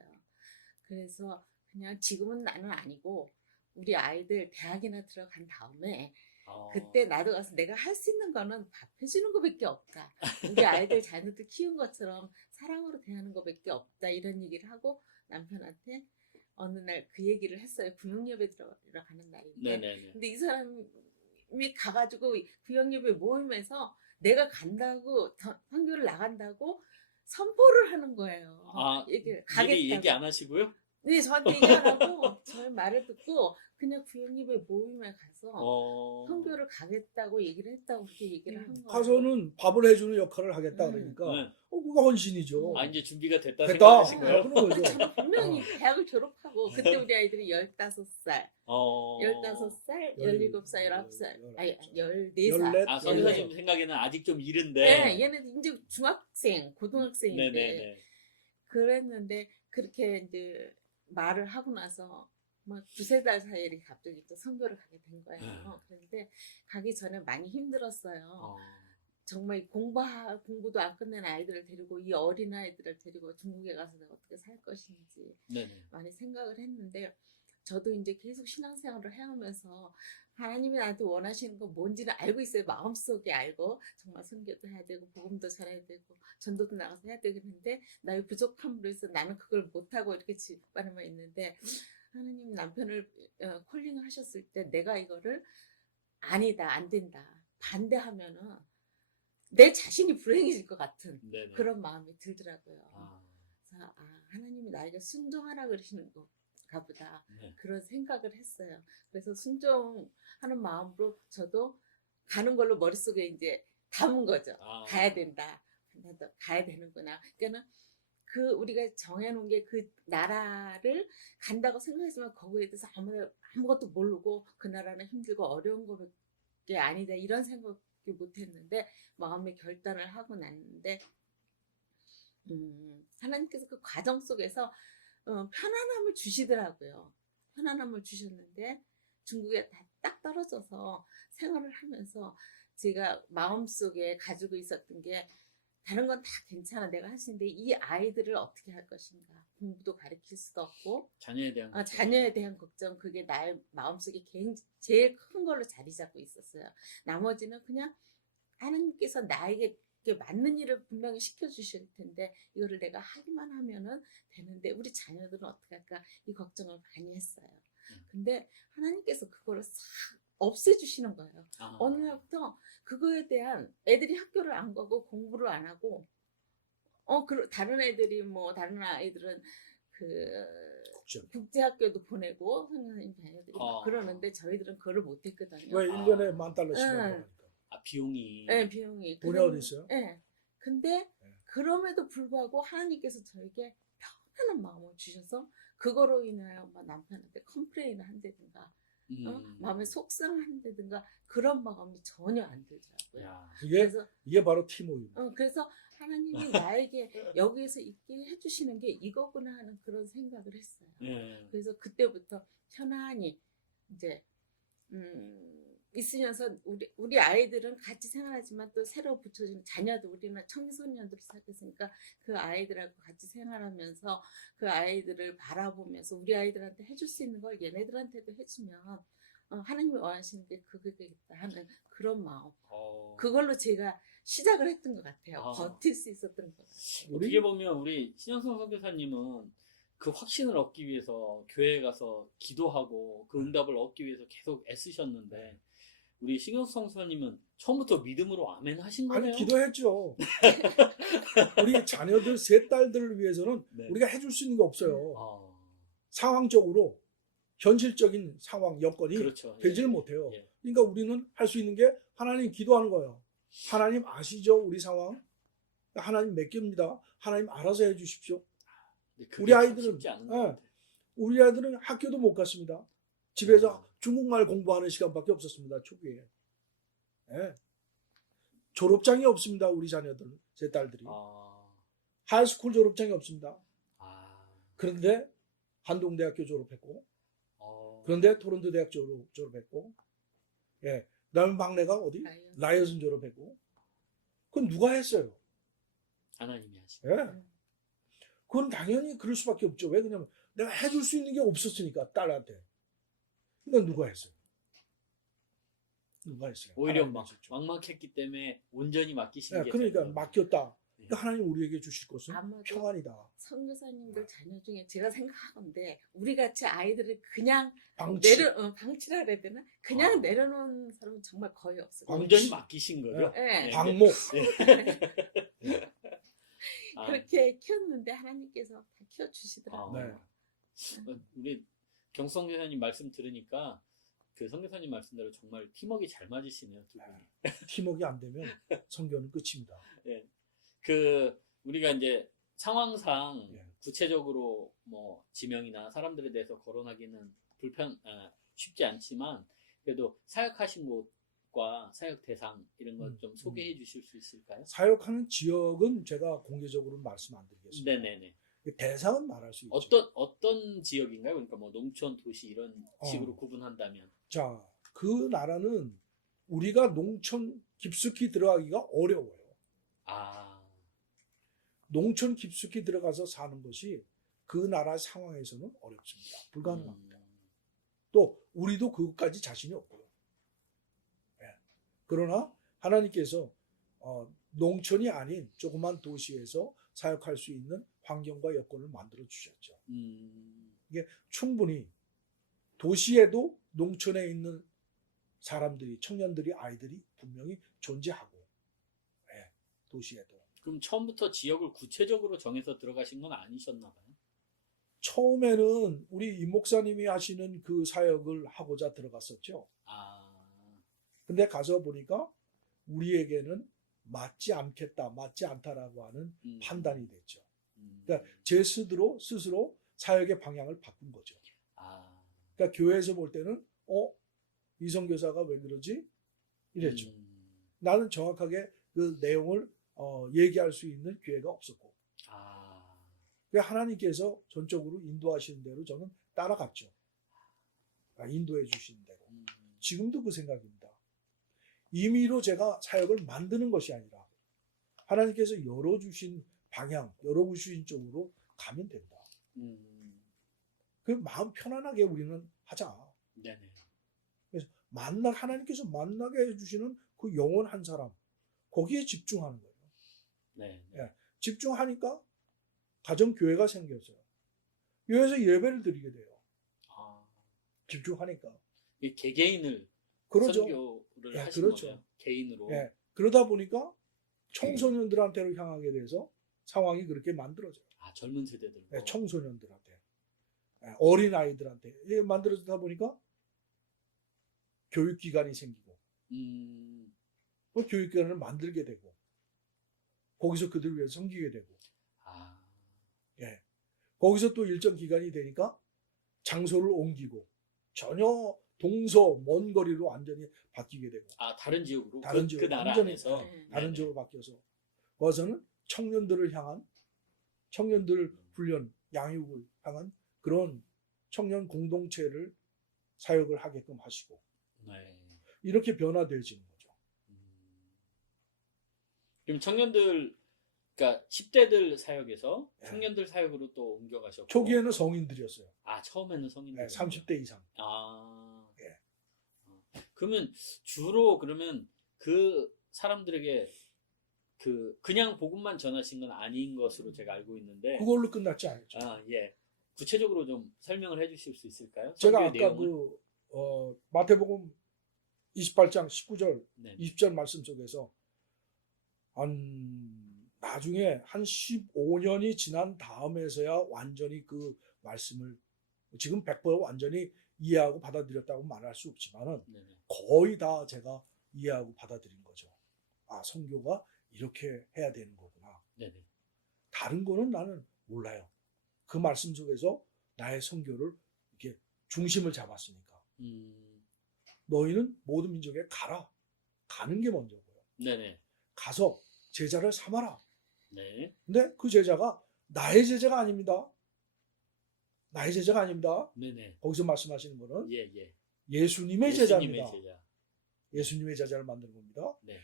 그래서 그냥 지금은 나는 아니고 우리 아이들 대학이나 들어간 다음에 그때 나도 가서 내가 할 수 있는 거는 밥 해주는 거밖에 없다. 우리 아이들 자녀들 키운 것처럼 사랑으로 대하는 거밖에 없다. 이런 얘기를 하고 남편한테 어느 날 그 얘기를 했어요. 구역예배 들어가는 날인데. 네네네. 근데 이 사람이 가가지고 구역예배 모임에서 내가 간다고 선교를 나간다고 선포를 하는 거예요. 미리 얘기 안 하시고요? 네, 저한테 얘기 안 하고 저의 말을 듣고 그냥 구역예배 모임에 가서 선교를 가겠다고 얘기를 했다고 그렇게 얘기를 한 거예요. 가서는 밥을 해주는 역할을 하겠다 그러니까 그거 헌신이죠. 이제 준비가 됐다 됐다. 생각하신 거예요? 그런 거죠. 저는 분명히 대학을 졸업하고 그때 우리 아이들이 15살, 15살, 17살, 19살, 아니 14살. 선교사님 생각에는 아직 좀 이른데. 네, 얘는 이제 중학생, 고등학생인데. 네네네. 그랬는데 그렇게 이제 말을 하고 나서 막 2-3달 사이에 갑자기 또 선교를 가게 된 거예요. 그런데 가기 전에 많이 힘들었어요. 정말 공부도 안 끝낸 아이들을 데리고 이 어린 아이들을 데리고 중국에 가서 내가 어떻게 살 것인지 네네. 많이 생각을 했는데 저도 이제 계속 신앙생활을 해오면서 하나님이 나한테 원하시는 건 뭔지는 알고 있어요. 마음속에 알고 정말 선교도 해야 되고 복음도 전해야 되고 전도도 나가서 해야 되겠는데 나의 부족함으로 해서 나는 그걸 못하고 이렇게 집안에만 있는데 하나님 남편을 콜링을 하셨을 때 내가 이거를 아니다 안 된다 반대하면은 내 자신이 불행해질 것 같은 네네. 그런 마음이 들더라고요. 아, 그래서 하나님이 나에게 순종하라 그러시는 건가 보다 네. 그런 생각을 했어요. 그래서 순종하는 마음으로 저도 가는 걸로 머릿속에 이제 담은 거죠. 아. 가야 된다. 나도 가야 되는구나. 그러니까는 그 우리가 정해놓은 게 그 나라를 간다고 생각했지만 거기에 대해서 아무것도 모르고 그 나라는 힘들고 어려운 것밖에 아니다 이런 생각이 못했는데 마음의 결단을 하고 났는데 하나님께서 그 과정 속에서 편안함을 주시더라고요. 편안함을 주셨는데 중국에 딱 떨어져서 생활을 하면서 제가 마음속에 가지고 있었던 게 다른 건 다 괜찮아 내가 할 수 있는데 이 아이들을 어떻게 할 것인가 공부도 가르칠 수도 없고 자녀에 대한 걱정. 자녀에 대한 걱정 그게 나의 마음속에 제일 큰 걸로 자리 잡고 있었어요. 나머지는 그냥 하나님께서 나에게 맞는 일을 분명히 시켜주실 텐데 이거를 내가 하기만 하면은 되는데 우리 자녀들은 어떻게 할까 이 걱정을 많이 했어요. 근데 하나님께서 그거를 싹 없애주시는 거예요. 아. 어느 날부터 그거에 대한 애들이 학교를 안 가고 공부를 안 하고 다른 애들이 뭐 다른 아이들은 그 국제학교도 보내고 선생님 자녀들이 막 그러는데 저희들은 그거를 못했거든요. 왜 1년에 $10,000씩 나가니까. 아, 비용이. 네, 비용이. 돈이 어디 있어요? 네. 근데 네. 그럼에도 불구하고 하나님께서 저에게 편안한 마음을 주셔서 그거로 인하여 막 남편한테 컴플레인을 한다든가 마음에 속상한다든가 그런 마음이 전혀 안 들더라고요. 야. 이게 바로 팀워크입니다. 그래서 하나님이 나에게 여기에서 있게 해주시는 게 이거구나 하는 그런 생각을 했어요. 네. 그래서 그때부터 편안히 이제 있으면서 우리 아이들은 같이 생활하지만 또 새로 붙여진 자녀도 우리는 청소년들 시작했으니까 그 아이들하고 같이 생활하면서 그 아이들을 바라보면서 우리 아이들한테 해줄 수 있는 걸 얘네들한테도 해주면 하나님이 원하시는 게 그거겠다 하는 그런 마음. 그걸로 제가 시작을 했던 것 같아요. 버틸 수 있었던 것 같아요. 어떻게 보면 우리 신영성 선교사님은 그 확신을 얻기 위해서 교회에 가서 기도하고 그 응답을 얻기 위해서 계속 애쓰셨는데 우리 신영성 선교사님은 처음부터 믿음으로 아멘 하신 거네요. 아니 기도했죠. 우리 자녀들 세 딸들을 위해서는 네. 우리가 해줄 수 있는 게 없어요. 상황적으로 현실적인 상황 여건이 그렇죠. 되지를 못해요. 예. 그러니까 우리는 할 수 있는 게 하나님 기도하는 거예요. 하나님 아시죠 우리 상황? 하나님 맡깁니다. 하나님 알아서 해주십시오. 우리 아이들은 쉽지 않은 것 같아요. 우리 아이들은 학교도 못 갔습니다. 집에서 중국말 공부하는 시간밖에 없었습니다. 초기에. 예. 졸업장이 없습니다. 우리 자녀들은 제 딸들이 하이스쿨 졸업장이 없습니다. 그런데 한동대학교 졸업했고 그런데 토론토 대학 졸업했고 예. 그다음에 막내가 어디? 라이언슨 졸업했고 그건 누가 했어요? 하나님이 하신. 예. 그건 당연히 그럴 수밖에 없죠. 왜 그러냐면 내가 해줄 수 있는 게 없었으니까 딸한테. 그러니까 누가 했어요? 누가 했어요? 오히려 막막했기 때문에 온전히 맡기신 예, 게 그러니까 되는 맡겼다. 그러니까 하나님 우리에게 주실 것은 아마도 평안이다. 선교사님들 자녀 중에 제가 생각하건데 우리 같이 아이들을 그냥 방치라 그래야 되나? 그냥 내려놓은 사람은 정말 거의 없어요. 온전히 맡기신 거죠. 네. 방목. 그렇게 키웠는데 하나님께서 다 키워주시더라고요. 우리 경성 교사님 말씀 들으니까 그 선교사님 말씀대로 정말 팀워크가 잘 맞으시네요, 두 분이. 팀워크가 안 되면 선교는 끝입니다. 예. 우리가 이제 상황상 구체적으로 뭐 지명이나 사람들에 대해서 거론하기는 쉽지 않지만 그래도 사역하신 곳과 사역 대상 이런 것 좀 소개해 주실 수 있을까요? 사역하는 지역은 제가 공개적으로 말씀 안 드리겠습니다. 네네네. 대상은 말할 수 있죠. 어떤 지역인가요? 그러니까 뭐 농촌, 도시 이런 식으로 구분한다면. 자, 그 나라는 우리가 농촌 깊숙이 들어가기가 어려워요. 농촌 깊숙이 들어가서 사는 것이 그 나라 상황에서는 어렵습니다. 불가능합니다. 또 우리도 그것까지 자신이 없고요. 예. 그러나 하나님께서 농촌이 아닌 조그만 도시에서 사역할 수 있는 환경과 여건을 만들어 주셨죠. 이게 충분히 도시에도 농촌에 있는 사람들이, 청년들이, 아이들이 분명히 존재하고, 예, 도시에도. 그럼 처음부터 지역을 구체적으로 정해서 들어가신 건 아니셨나 봐요. 처음에는 우리 임 목사님이 하시는 그 사역을 하고자 들어갔었죠. 아, 근데 가서 보니까 우리에게는 맞지 않겠다, 맞지 않다라고 하는 판단이 됐죠. 그러니까 제 스스로 사역의 방향을 바꾼 거죠. 아, 그러니까 교회에서 볼 때는 이 선교사가 왜 그러지? 이랬죠. 나는 정확하게 그 내용을 얘기할 수 있는 기회가 없었고, 아, 하나님께서 전적으로 인도하시는 대로 저는 따라갔죠. 인도해 주시는 대로. 지금도 그 생각입니다. 임의로 제가 사역을 만드는 것이 아니라 하나님께서 열어주신 방향, 열어주신 쪽으로 가면 된다. 그 마음 편안하게 우리는 하자. 네네. 그래서 하나님께서 만나게 해주시는 그 영원한 사람, 거기에 집중하는 거예요. 네. 예, 집중하니까 가정교회가 생겼어요. 교회에서 예배를 드리게 돼요. 아, 집중하니까. 이 개개인을 그러죠. 선교를 예, 하신 그렇죠. 거예요. 개인으로. 예, 그러다 보니까 청소년들한테로 향하게 돼서 상황이 그렇게 만들어져요. 아, 젊은 세대들. 예, 청소년들한테, 어린 아이들한테 만들어지다 보니까 교육기관이 생기고, 그 교육기관을 만들게 되고, 거기서 그들을 위해서 섬기게 되고, 아, 예, 거기서 또 일정 기간이 되니까 장소를 옮기고 전혀 동서 먼 거리로 완전히 바뀌게 되고, 아, 다른 지역으로. 다른 그 지역으로 나라 완전히, 안에서. 다른 네네. 지역으로 바뀌어서 거기서는 청년들을 향한, 청년들 훈련, 양육을 향한 그런 청년 공동체를 사역을 하게끔 하시고, 네. 이렇게 변화되어지는 거죠. 그럼 청년들, 그러니까 10대들 사역에서 네. 청년들 사역으로 또 옮겨가셨고. 초기에는 성인들이었어요. 아, 처음에는 성인들. 30대 이상. 아. 예. 그러면 주로 그러면 그 사람들에게 그냥 복음만 전하신 건 아닌 것으로 제가 알고 있는데. 그걸로 끝났지 않았죠. 아, 예. 구체적으로 좀 설명을 해 주실 수 있을까요? 제가 선교의 아까 내용을? 마태복음 28장 19절, 네. 20절 말씀 속에서 나중에 한 15년이 지난 다음에서야 완전히 그 말씀을 지금 100% 완전히 이해하고 받아들였다고 말할 수 없지만은 네네. 거의 다 제가 이해하고 받아들인 거죠. 아, 선교가 이렇게 해야 되는 거구나. 네네. 다른 거는 나는 몰라요. 그 말씀 속에서 나의 선교를 이렇게 중심을 잡았으니까. 너희는 모든 민족에 가라. 가는 게 먼저고요. 네네. 가서 제자를 삼아라. 네. 근데 그 제자가 나의 제자가 아닙니다. 나의 제자가 아닙니다. 네네. 거기서 말씀하시는 거는 예, 예. 예수님의 제자입니다. 예수님의 제자. 예수님의 제자를 만드는 겁니다. 네.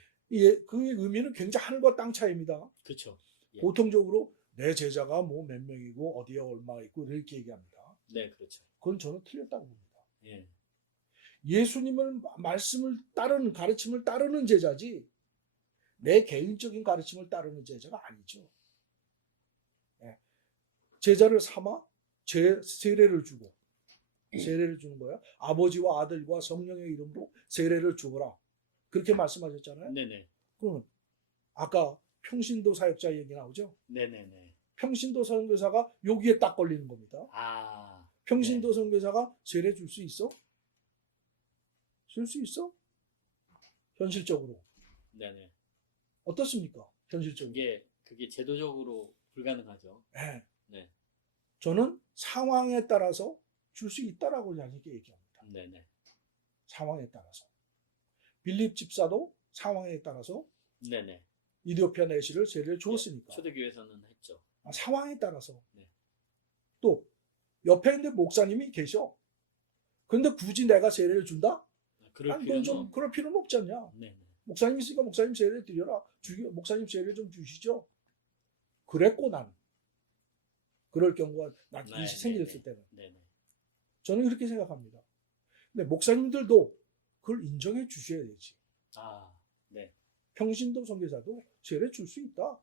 그 의미는 굉장히 하늘과 땅 차이입니다. 그렇죠. 예. 보통적으로 내 제자가 뭐 몇 명이고 어디에 얼마 있고 이렇게 얘기합니다. 네, 그렇죠. 그건 저는 틀렸다고 봅니다. 예. 예수님을 말씀을 따르는, 가르침을 따르는 제자지 내 개인적인 가르침을 따르는 제자가 아니죠. 예. 제자를 삼아 세례를 주고, 세례를 주는 거야. 아버지와 아들과 성령의 이름으로 세례를 주거라. 그렇게 말씀하셨잖아요. 네네. 그러면 아까 평신도 사역자 얘기 나오죠. 네네네. 평신도 선교사가 여기에 딱 걸리는 겁니다. 아. 평신도 선교사가 세례 줄 수 있어? 줄 수 있어? 현실적으로 네네. 어떻습니까? 현실적으로. 그게 제도적으로 불가능하죠. 네. 네. 저는 상황에 따라서 줄 수 있다라고 이렇게 얘기합니다. 네네. 상황에 따라서. 빌립 집사도 상황에 따라서 네네. 이디오피아 내시를 세례를 주었으니까. 초대교회에서는 했죠. 상황에 따라서. 네. 또 옆에 있는 목사님이 계셔. 근데 굳이 내가 세례를 준다? 그럴 그건 좀 그럴 필요는 없지 않냐? 네네. 목사님 있으니까 목사님 세례를 드려라. 목사님 세례 좀 주시죠. 그랬고 난. 그럴 경우가 난 네, 생겼을 때는. 네네. 저는 그렇게 생각합니다. 근데 목사님들도 그걸 인정해 주셔야 되지. 아, 네. 평신도 선교사도 세례 줄 수 있다.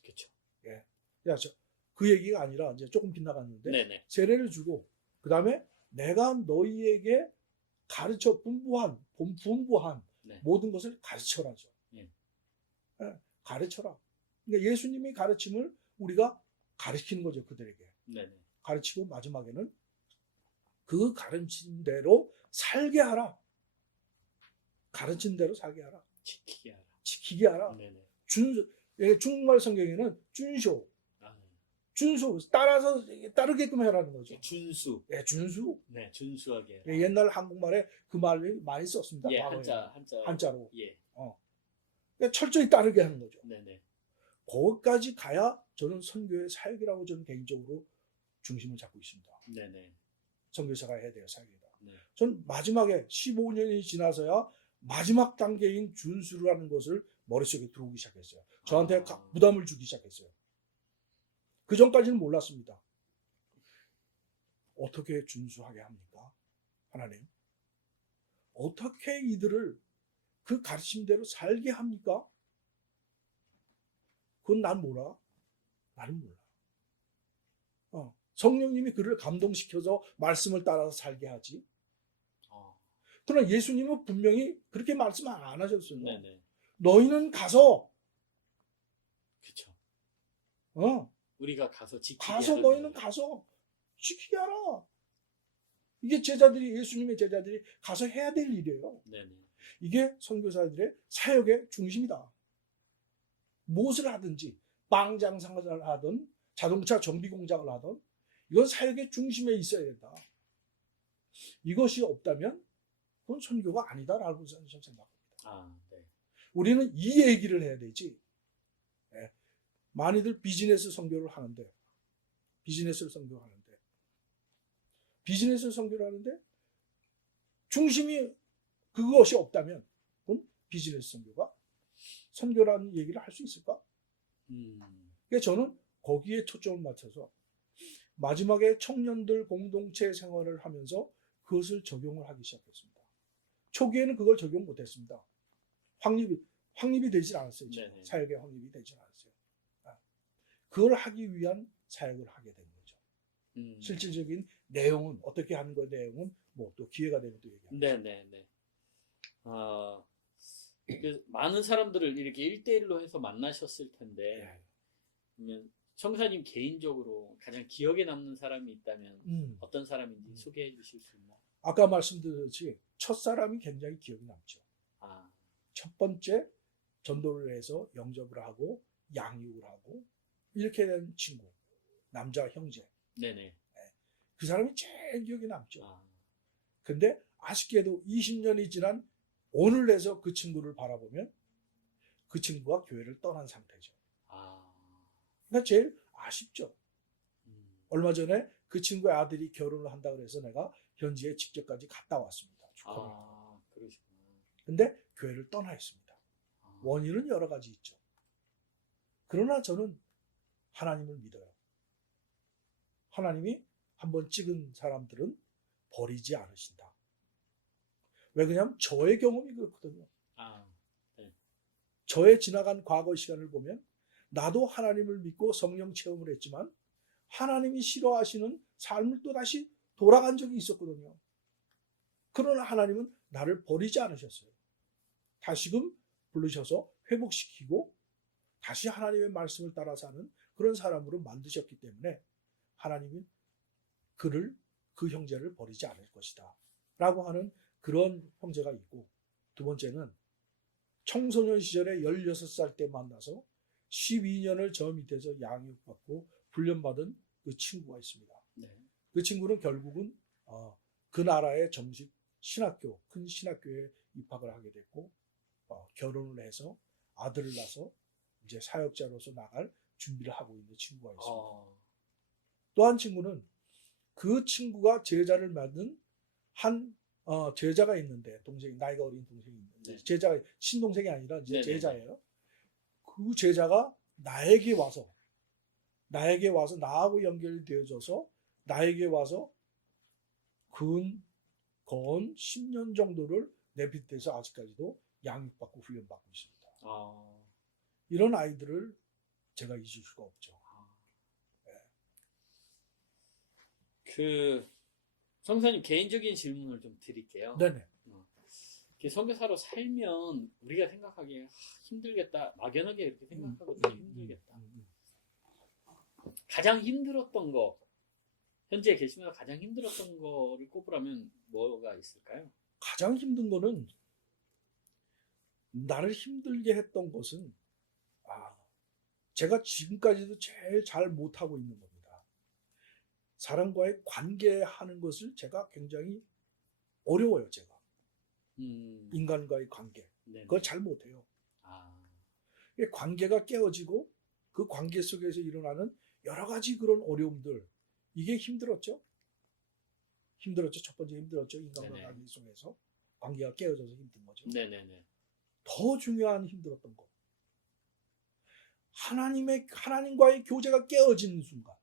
그렇죠. 야, 그 얘기가 아니라 이제 조금 빗나갔는데 네네. 세례를 주고 그 다음에 내가 너희에게 가르쳐 분부한 네. 모든 것을 가르쳐라죠. 예. 가르쳐라. 그러니까 예수님이 가르침을 우리가 가르치는 거죠. 그들에게. 네네. 가르치고 마지막에는 그 가르친 대로 살게 하라. 가르친 대로 살게 하라. 지키게 하라. 지키게 하라. 네네. 중국말 성경에는 준쇼, 아, 준수 따라서 따르게끔 해라는 거죠. 준수. 예, 준수. 네, 준수하게 해라. 예, 옛날 한국말에 그 말을 많이 썼습니다. 예, 과거에. 한자로. 예. 그러니까 철저히 따르게 하는 거죠. 네네. 거기까지 가야 저는 선교의 사역이라고 저는 개인적으로 중심을 잡고 있습니다. 네네. 선교사가 해야 돼요, 사역이다. 네. 전 마지막에 15년이 지나서야 마지막 단계인 준수라는 것을 머릿속에 들어오기 시작했어요. 저한테 부담을 주기 시작했어요. 그 전까지는 몰랐습니다. 어떻게 준수하게 합니까? 하나님. 어떻게 이들을 그 가르침대로 살게 합니까? 그건 난 몰라. 나는 몰라. 성령님이 그를 감동시켜서 말씀을 따라서 살게 하지. 그러나 예수님은 분명히 그렇게 말씀 안 하셨어요. 네네. 너희는 가서, 그렇죠. 우리가 가서 지키게 가서 하라는 너희는 거예요. 가서 지키게 하라. 이게 제자들이, 예수님의 제자들이 가서 해야 될 일이에요. 네네. 이게 선교사들의 사역의 중심이다. 무엇을 하든지 빵 장사를 하든 자동차 정비 공장을 하든 이건 사역의 중심에 있어야 된다. 이것이 없다면 그건 선교가 아니다라고 저는 생각합니다. 네. 우리는 이 얘기를 해야 되지. 많이들 비즈니스 선교를 하는데 중심이 그것이 없다면 그럼 비즈니스 선교가 선교라는 얘기를 할 수 있을까? 그래서 저는 거기에 초점을 맞춰서 마지막에 청년들 공동체 생활을 하면서 그것을 적용을 하기 시작했습니다. 초기에는 그걸 적용 못했습니다. 확립이 되질 않았어요. 사역의 확립이 되질 않았어요. 그걸 하기 위한 사역을 하게 된 거죠. 실질적인 내용은 어떻게 하는 거 내용은 뭐 또 기회가 되면 또 얘기합니다. 네네네. 많은 사람들을 이렇게 1대1로 해서 만나셨을 텐데 그러면 청사님 개인적으로 가장 기억에 남는 사람이 있다면 어떤 사람인지 소개해 주실 수 있나요? 아까 말씀드렸듯이 첫사람이 굉장히 기억이 남죠. 첫 번째 전도를 해서 영접을 하고 양육을 하고 이렇게 된 친구, 남자 형제. 네네. 그 사람이 제일 기억에 남죠. 근데 아쉽게도 20년이 지난 오늘에서 그 친구를 바라보면 그 친구가 교회를 떠난 상태죠. 그러니까 제일 아쉽죠. 얼마 전에 그 친구의 아들이 결혼을 한다고 해서 내가 현지에 직접까지 갔다 왔습니다. 축하합니다. 그러시구나. 근데 교회를 떠나 있습니다. 원인은 여러 가지 있죠. 그러나 저는 하나님을 믿어요. 하나님이 한번 찍은 사람들은 버리지 않으신다. 왜 그러냐면 저의 경험이 그렇거든요. 네. 저의 지나간 과거 시간을 보면 나도 하나님을 믿고 성령 체험을 했지만 하나님이 싫어하시는 삶을 또 다시 돌아간 적이 있었거든요. 그러나 하나님은 나를 버리지 않으셨어요. 다시금 부르셔서 회복시키고 다시 하나님의 말씀을 따라 사는 그런 사람으로 만드셨기 때문에 하나님은 그 형제를 버리지 않을 것이다 라고 하는 그런 형제가 있고, 두 번째는 청소년 시절에 16살 때 만나서 12년을 저 밑에서 양육받고 훈련받은 그 친구가 있습니다. 그 친구는 결국은 그 나라의 정식 신학교, 큰 신학교에 입학을 하게 됐고 결혼을 해서 아들을 낳아서 이제 사역자로서 나갈 준비를 하고 있는 친구가 있습니다. 또 한 친구는 그 친구가 제자를 만든 한 제자가 있는데, 나이가 어린 동생이 있는데, 제자가 신동생이 아니라 이제 제자예요. 그 제자가 나에게 와서 나하고 연결되어져서 나에게 와서 근 건 10년 정도를 내빗대서 아직까지도 양육받고 훈련받고 있습니다. 아, 이런 아이들을 제가 잊을 수가 없죠. 그 선교사님 개인적인 질문을 좀 드릴게요. 네네. 이렇게 선교사로 살면 우리가 생각하기에 힘들겠다, 막연하게 이렇게 생각하거든요. 힘들겠다. 가장 힘들었던 거, 현재 계시면서 가장 힘들었던 거를 꼽으라면 뭐가 있을까요? 가장 힘든 거는 나를 힘들게 했던 것은 제가 지금까지도 제일 잘 못하고 있는 겁니다. 사람과의 관계하는 것을 제가 굉장히 어려워요. 제가 인간과의 관계 네네. 그걸 잘 못해요. 아, 관계가 깨어지고 그 관계 속에서 일어나는 여러 가지 그런 어려움들 이게 힘들었죠. 첫 번째 힘들었죠. 인간과 네네. 관계 속에서 관계가 깨어져서 힘든 거죠. 네네네. 더 중요한 힘들었던 거. 하나님과의 교제가 깨어지는 순간.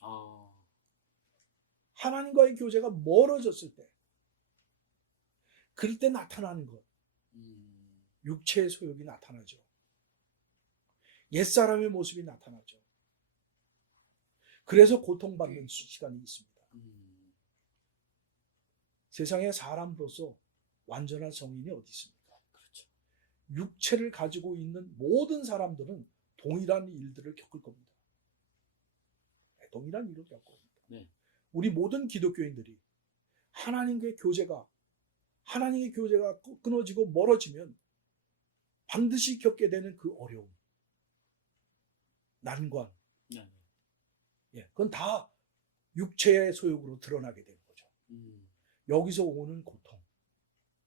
아, 하나님과의 교제가 멀어졌을 때. 그럴 때 나타나는 것. 육체의 소욕이 나타나죠. 옛사람의 모습이 나타나죠. 그래서 고통받는 시간이 있습니다. 세상에 사람으로서 완전한 성인이 어디 있습니까? 그렇죠. 육체를 가지고 있는 모든 사람들은 동일한 일들을 겪을 겁니다. 동일한 일을 겪을 겁니다. 네. 우리 모든 기독교인들이 하나님의 교제가 끊어지고 멀어지면 반드시 겪게 되는 그 어려움, 난관, 그건 다 육체의 소욕으로 드러나게 되는 거죠. 여기서 오는 고통,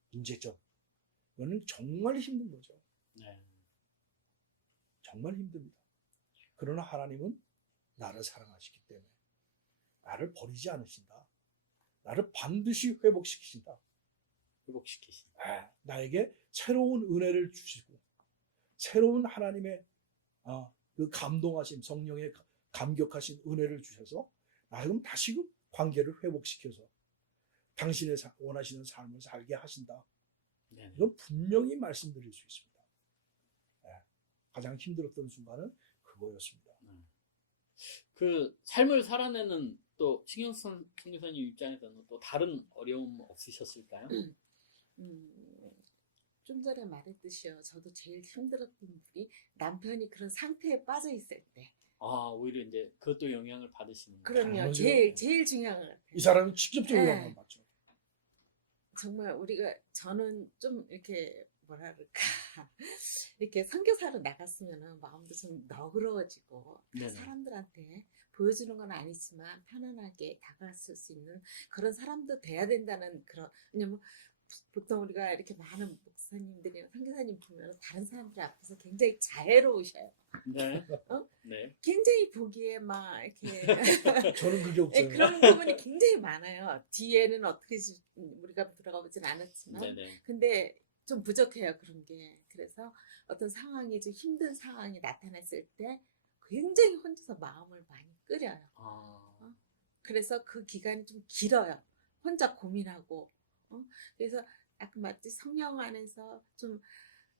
문제점, 이거는 정말 힘든 거죠. 네. 정말 힘듭니다. 그러나 하나님은 나를 사랑하시기 때문에 나를 버리지 않으신다. 나를 반드시 회복시키신다. 나에게 새로운 은혜를 주시고 새로운 하나님의 그 감동하심, 성령의 감격하신 은혜를 주셔서 나를 다시금 관계를 회복시켜서 당신의 원하시는 삶을 살게 하신다. 네네. 이건 분명히 말씀드릴 수 있습니다. 가장 힘들었던 순간은 그거였습니다. 그 삶을 살아내는 또 신경선 선교사님 입장에서는 또 다른 어려움 없으셨을까요? 좀 전에 말했듯이요. 저도 제일 힘들었던 부분이 남편이 그런 상태에 빠져 있을 때. 아, 오히려 이제 그것도 영향을 받으시는 거예요. 그럼요. 당연하죠. 제일 중요한 것 같아요. 이 사람이 직접적으로 네. 영향을 받죠. 정말 저는 좀 이렇게 뭐라 그럴까 이렇게 선교사로 나갔으면 마음도 좀 너그러워지고 네네. 사람들한테 보여주는 건 아니지만 편안하게 다가갔을 수 있는 그런 사람도 돼야 된다는 그런. 왜냐면 보통 우리가 이렇게 많은 목사님들이나 선교사님 보면 다른 사람들 앞에서 굉장히 자애로우셔요. 네. 네. 굉장히 보기에 막 이렇게 저는 그게 없어요. 그런 부분이 굉장히 많아요. 뒤에는 어떻게 우리가 들어가 보진 않았지만, 네네. 근데 좀 부족해요, 그런 게. 그래서 어떤 상황이 좀 힘든 상황이 나타났을 때 굉장히 혼자서 마음을 많이 끓여요. 그래서 그 기간이 좀 길어요. 혼자 고민하고. 그래서 아까 맞지? 성령 안에서 좀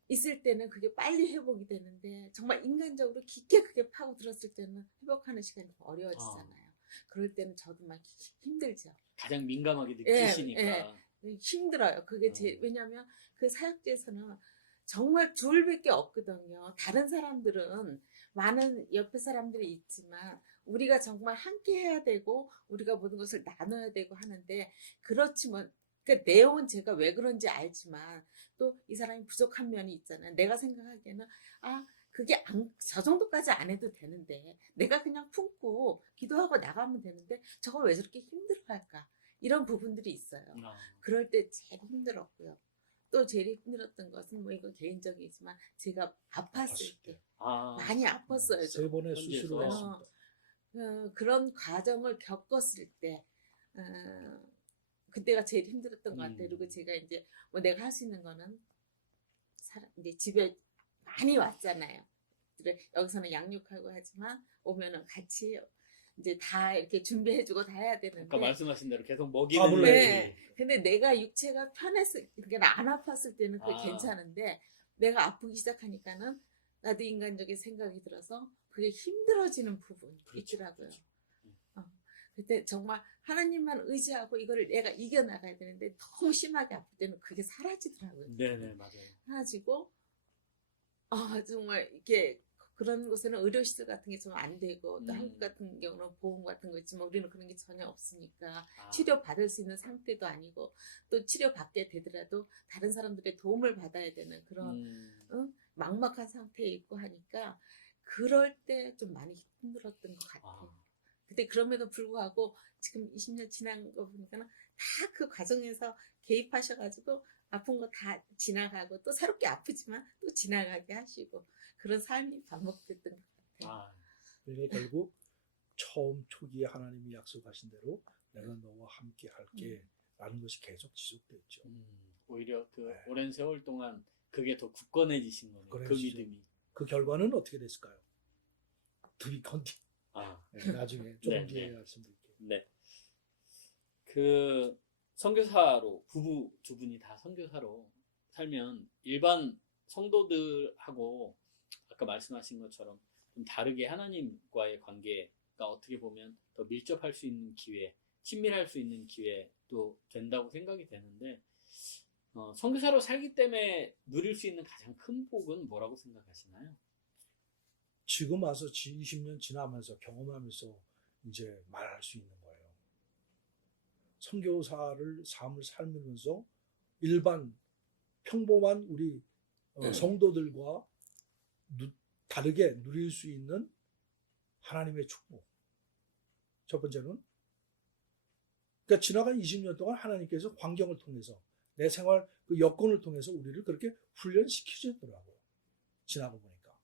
있을 때는 그게 빨리 회복이 되는데 정말 인간적으로 깊게 그게 파고들었을 때는 회복하는 시간이 좀 어려워지잖아요. 그럴 때는 저도 막 힘들죠. 가장 민감하게 느끼시니까. 힘들어요. 그게 왜냐하면 그 사역지에서는 정말 둘밖에 없거든요. 다른 사람들은 많은 옆에 사람들이 있지만 우리가 정말 함께 해야 되고 우리가 모든 것을 나눠야 되고 하는데 그렇지만 그러니까 내용은 제가 왜 그런지 알지만 또 이 사람이 부족한 면이 있잖아요. 내가 생각하기에는 그게 저 정도까지 안 해도 되는데 내가 그냥 품고 기도하고 나가면 되는데 저걸 왜 저렇게 힘들어할까? 이런 부분들이 있어요. 그럴 때 제일 힘들었고요. 또 제일 힘들었던 것은 뭐 이건 개인적이지만 제가 아팠을 때 많이 아팠어요. 3번의 수술을 했습니다. 그런 과정을 겪었을 때 그때가 제일 힘들었던 것 같아요. 그리고 제가 이제 뭐 내가 할 수 있는 거는 이제 집에 많이 왔잖아요. 여기서는 양육하고 하지만 오면은 같이 이제 다 이렇게 준비해주고 다 해야 되는데. 아까 말씀하신 대로 계속 먹이는 밥을 일이- 네. 근데 내가 육체가 그러니까 안 아팠을 때는 그게 아. 괜찮은데 내가 아프기 시작하니까는 나도 인간적인 생각이 들어서 그게 힘들어지는 부분이 그렇죠, 있더라고요. 그렇죠. 그때 정말 하나님만 의지하고 이거를 내가 이겨나가야 되는데 너무 심하게 아플 때는 그게 사라지더라고요. 네네 맞아요. 사라지고 정말 이렇게 그런 곳에는 의료시설 같은 게 좀 안 되고 또 한국 같은 경우는 보험 같은 거 있지만 우리는 그런 게 전혀 없으니까 아, 치료 받을 수 있는 상태도 아니고 또 치료 받게 되더라도 다른 사람들의 도움을 받아야 되는 그런 막막한 상태에 있고 하니까 그럴 때 좀 많이 힘들었던 것 같아요. 아, 근데 그럼에도 불구하고 지금 20년 지난 거 보니까는 다 그 과정에서 개입하셔가지고 아픈 거 다 지나가고 또 새롭게 아프지만 또 지나가게 하시고 그런 삶이 반복됐던 것 같아요. 아, 그러니까 결국 처음 초기에 하나님이 약속하신 대로 내가 너와 함께 할게 라는 것이 계속 지속됐죠. 오히려 그 네. 오랜 세월 동안 그게 더 굳건해지신 거네요. 그 그래지죠. 믿음이. 그 결과는 어떻게 됐을까요? 투비 컨티. 아, 나중에 조금 네, 뒤에 네. 말씀드릴게요. 네. 그 선교사로 부부 두 분이 다 선교사로 살면 일반 성도들하고 아까 말씀하신 것처럼 좀 다르게 하나님과의 관계가 어떻게 보면 더 밀접할 수 있는 기회, 친밀할 수 있는 기회도 된다고 생각이 되는데 선교사로 살기 때문에 누릴 수 있는 가장 큰 복은 뭐라고 생각하시나요? 지금 와서 20년 지나면서 경험하면서 이제 말할 수 있는 거예요. 선교사를 삶을 살면서 일반 평범한 우리 성도들과 다르게 누릴 수 있는 하나님의 축복. 첫 번째는 그러니까 지나간 20년 동안 하나님께서 환경을 통해서 내 생활 그 여건을 통해서 우리를 그렇게 훈련시키셨더라고요. 지나고 보니까.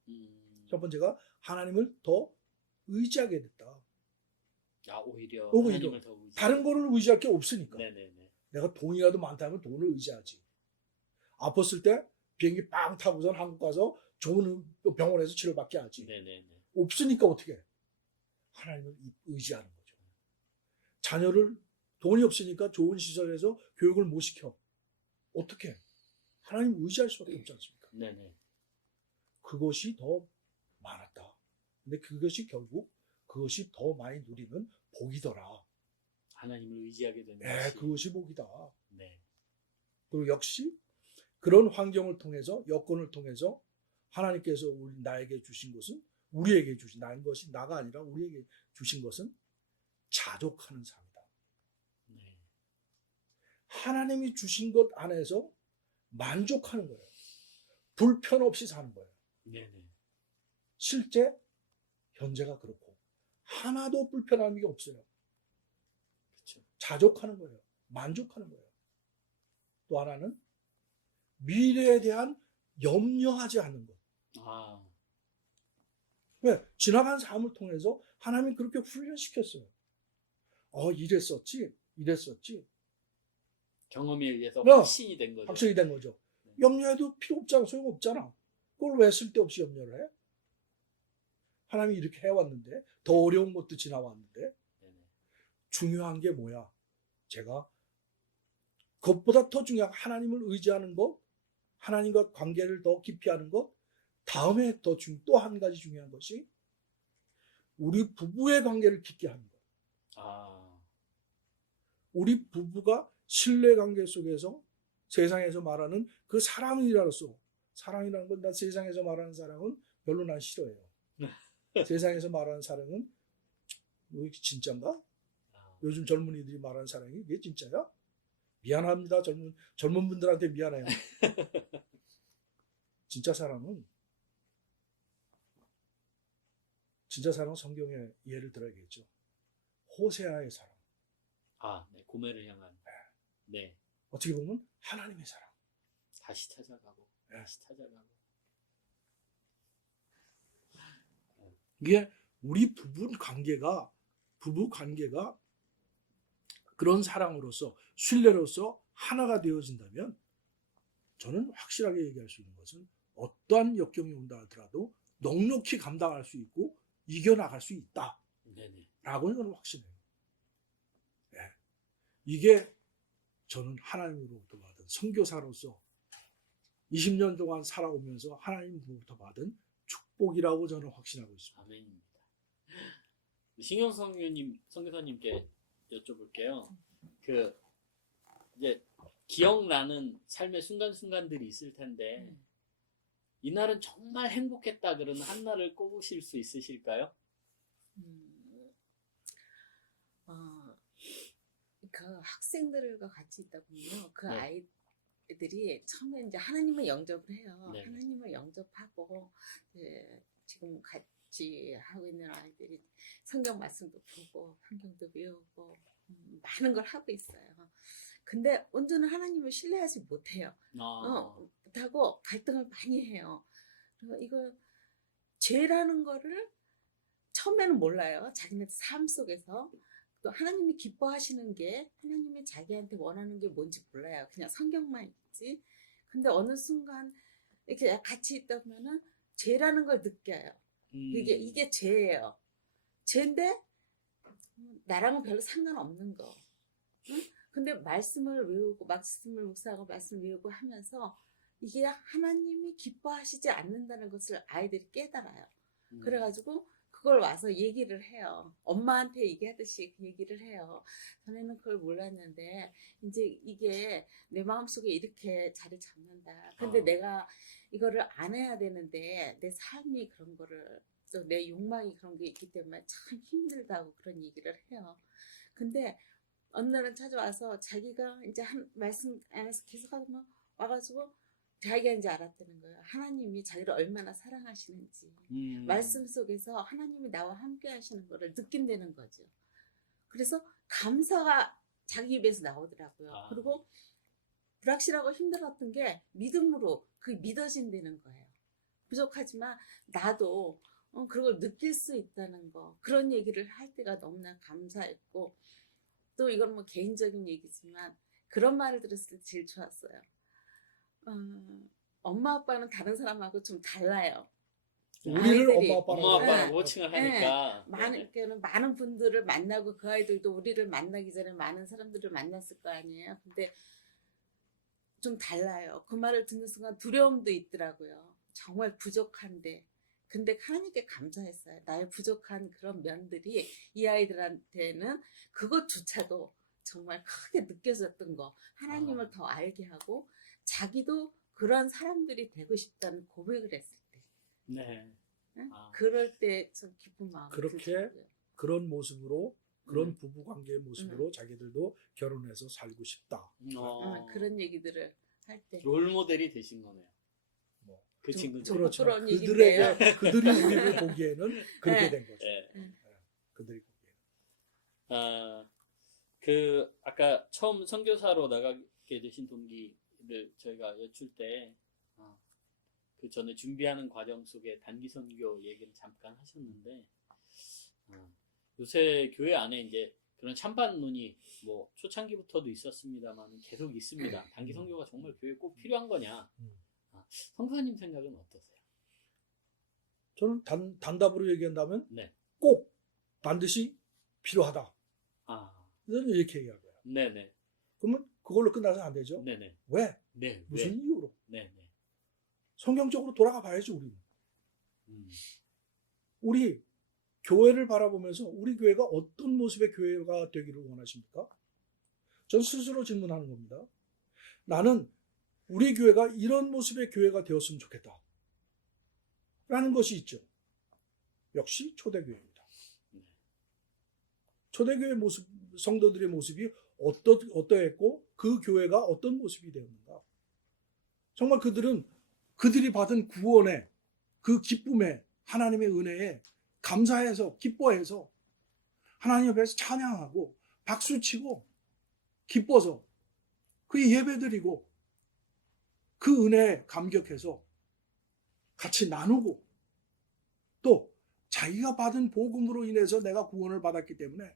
첫 번째가 하나님을 더 의지하게 됐다. 오히려 오히려 하나님을 더 의지. 다른 거를 의지할 게 없으니까. 네네네. 내가 돈이라도 많다면 돈을 의지하지. 아팠을 때 비행기 빵 타고선 한국 가서 좋은 병원에서 치료받게 하지. 네네네. 없으니까 어떻게 해? 하나님을 의지하는 거죠. 자녀를 돈이 없으니까 좋은 시설에서 교육을 못 시켜. 어떻게 해? 하나님 의지할 수밖에 없지 않습니까? 네네. 그것이 더 많았다. 근데 그것이 더 많이 누리는 복이더라. 하나님을 의지하게 되는 네, 것이. 그것이 복이다. 네. 그리고 역시 그런 환경을 통해서 여건을 통해서 하나님께서 나에게 주신 것은 우리에게 주신 나인 것이 나가 아니라 우리에게 주신 것은 자족하는 삶이다. 네. 하나님이 주신 것 안에서 만족하는 거예요. 불편 없이 사는 거예요. 네네. 실제 현재가 그렇고 하나도 불편함이 없어요. 그렇죠. 자족하는 거예요. 만족하는 거예요. 또 하나는 미래에 대한 염려하지 않는 것. 아, 왜? 지나간 삶을 통해서 하나님이 그렇게 훈련시켰어요. 이랬었지. 경험에 의해서 네. 확신이 된 거죠. 확실히 된 거죠. 네. 염려해도 필요 없잖아. 소용없잖아. 그걸 왜 쓸데없이 염려를 해? 하나님이 이렇게 해왔는데, 더 어려운 것도 지나왔는데, 네네. 중요한 게 뭐야? 제가 그것보다 더 중요한 하나님을 의지하는 것, 하나님과 관계를 더 깊이 하는 것, 다음에 또 한 가지 중요한 것이 우리 부부의 관계를 깊게 하는 것. 아, 우리 부부가 신뢰관계 속에서 세상에서 말하는 그 사랑이라는 건 난 세상에서 말하는 사랑은 별로 난 싫어해요. 세상에서 말하는 사랑은 뭐 진짠가? 요즘 젊은이들이 말하는 사랑이 이게 진짜야? 미안합니다. 젊은 분들한테 미안해요. 진짜 사랑은 성경의 예를 들어야겠죠. 호세아의 사랑. 네. 고매를 향한. 네. 어떻게 보면 하나님의 사랑. 다시 찾아가고. 네. 다시 찾아가고. 이게 우리 부부 관계가 그런 사랑으로서 신뢰로서 하나가 되어진다면 저는 확실하게 얘기할 수 있는 것은 어떠한 역경이 온다 하더라도 넉넉히 감당할 수 있고 이겨나갈 수 있다. 네네. 라고 저는 확신해요. 예. 이게 저는 하나님으로부터 받은 선교사로서 20년 동안 살아오면서 하나님으로부터 받은 축복이라고 저는 확신하고 있습니다. 아멘입니다. 신경 선교사님께 여쭤볼게요. 그 이제 기억나는 삶의 순간순간들이 있을 텐데 이날은 정말 행복했다 그러는 한 날을 꼽으실 수 있으실까요? 그 학생들과 같이 있다 보면요. 그 네. 아이들이 처음에 이제 하나님을 영접을 해요. 네. 하나님을 영접하고 지금 같이 하고 있는 아이들이 성경 말씀도 보고 성경도 외우고 많은 걸 하고 있어요. 근데 온전히 하나님을 신뢰하지 못해요. 못하고 갈등을 많이 해요. 그리고 이거 죄라는 거를 처음에는 몰라요. 자기네 삶 속에서. 또 하나님이 기뻐하시는 게 하나님이 자기한테 원하는 게 뭔지 몰라요. 그냥 성경만 있지. 근데 어느 순간 이렇게 같이 있다 보면은 죄라는 걸 느껴요. 이게 죄예요. 죄인데 나랑은 별로 상관없는 거. 응? 근데 말씀을 외우고 말씀을 묵상하고 말씀을 외우고 하면서 이게 하나님이 기뻐하시지 않는다는 것을 아이들이 깨달아요. 그래가지고 그걸 와서 얘기를 해요. 엄마한테 얘기하듯이 얘기를 해요. 전에는 그걸 몰랐는데 이제 이게 내 마음속에 이렇게 자리 잡는다. 근데 내가 이거를 안 해야 되는데 내 삶이 그런 거를 또 내 욕망이 그런 게 있기 때문에 참 힘들다고 그런 얘기를 해요. 근데 어느 날은 찾아와서 자기가 이제 한 말씀 안에서 계속 하면 와가지고 자기가 이제 알았다는 거예요. 하나님이 자기를 얼마나 사랑하시는지. 말씀 속에서 하나님이 나와 함께 하시는 거를 느낀다는 거죠. 그래서 감사가 자기 입에서 나오더라고요. 그리고 불확실하고 힘들었던 게 믿음으로 그 믿어진다는 거예요. 부족하지만 나도 그걸 느낄 수 있다는 거. 그런 얘기를 할 때가 너무나 감사했고 또 이건 뭐 개인적인 얘기지만 그런 말을 들었을 때 제일 좋았어요. 엄마 아빠는 다른 사람하고 좀 달라요. 우리를 아이들이, 엄마 아빠라고 호칭을 하니까 많은 분들을 만나고 그 아이들도 우리를 만나기 전에 많은 사람들을 만났을 거 아니에요. 근데 좀 달라요. 그 말을 듣는 순간 두려움도 있더라고요. 정말 부족한데. 근데 하나님께 감사했어요. 나의 부족한 그런 면들이 이 아이들한테는 그것조차도 정말 크게 느껴졌던 거. 하나님을 더 알게 하고 자기도 그런 사람들이 되고 싶다는 고백을 했을 때. 네. 응? 그럴 때 좀 기쁜 마음이 그렇게 들더라고요. 그런 모습으로 그런 부부 관계의 모습으로 자기들도 결혼해서 살고 싶다. 그런 얘기들을 할 때. 롤 모델이 되신 거네요. 뭐, 그 친구들. 그렇죠. 부끄러운 그들이 우리를 보기에는 그렇게 된 거죠. 그들이 보기에는. 아까 처음 선교사로 나가게 되신 동기를 저희가 여쭐 때, 그 전에 준비하는 과정 속에 단기 선교 얘기를 잠깐 하셨는데, 요새 교회 안에 이제 그런 찬반론이 뭐 초창기부터도 있었습니다만 계속 있습니다. 단기 선교가 정말 교회에 꼭 필요한 거냐? 성사님 생각은 어떠세요? 저는 단답으로 얘기한다면 네. 꼭 반드시 필요하다. 저는 이렇게 얘기할 거예요. 네네. 그러면 그걸로 끝나서 안 되죠. 네네. 왜? 네. 무슨 이유로? 네네. 성경적으로 돌아가 봐야지 우리는. 우리 교회를 바라보면서 우리 교회가 어떤 모습의 교회가 되기를 원하십니까? 전 스스로 질문하는 겁니다. 나는 우리 교회가 이런 모습의 교회가 되었으면 좋겠다. 라는 것이 있죠. 역시 초대교회입니다. 초대교회 모습, 성도들의 모습이 어떠했고 그 교회가 어떤 모습이 되었는가. 정말 그들이 받은 구원의 그 기쁨에 하나님의 은혜에 감사해서 기뻐해서 하나님 앞에서 찬양하고 박수치고 기뻐서 그 예배드리고 그 은혜에 감격해서 같이 나누고 또 자기가 받은 복음으로 인해서 내가 구원을 받았기 때문에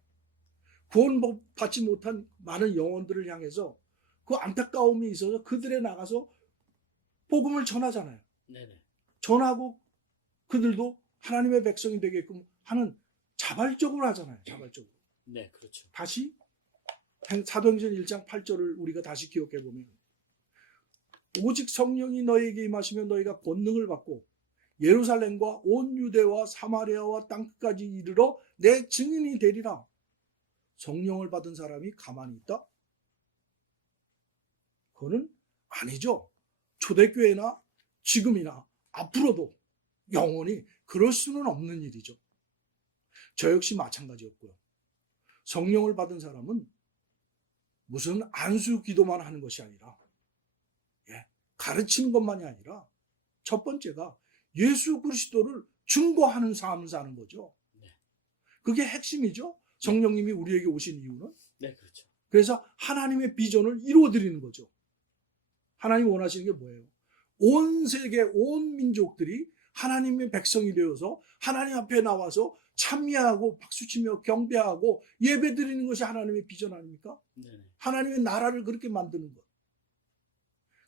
구원받지 못한 많은 영혼들을 향해서 그 안타까움이 있어서 그들에 나가서 복음을 전하잖아요. 네네. 전하고 그들도 하나님의 백성이 되게끔 하는 자발적으로 하잖아요. 자발적으로. 네, 그렇죠. 다시 사도행전 1장 8절을 우리가 다시 기억해 보면 오직 성령이 너에게 임하시면 너희가 권능을 받고 예루살렘과 온 유대와 사마리아와 땅끝까지 이르러 내 증인이 되리라. 성령을 받은 사람이 가만히 있다? 그거는 아니죠. 초대교회나 지금이나 앞으로도 영원히 그럴 수는 없는 일이죠. 저 역시 마찬가지였고요. 성령을 받은 사람은 무슨 안수 기도만 하는 것이 아니라 가르치는 것만이 아니라 첫 번째가 예수 그리스도를 증거하는 삶을 사는 거죠. 그게 핵심이죠. 성령님이 우리에게 오신 이유는. 네, 그렇죠. 그래서 하나님의 비전을 이루어드리는 거죠. 하나님 원하시는 게 뭐예요? 온 세계, 온 민족들이 하나님의 백성이 되어서 하나님 앞에 나와서 찬미하고 박수치며 경배하고 예배드리는 것이 하나님의 비전 아닙니까? 네, 하나님의 나라를 그렇게 만드는 것.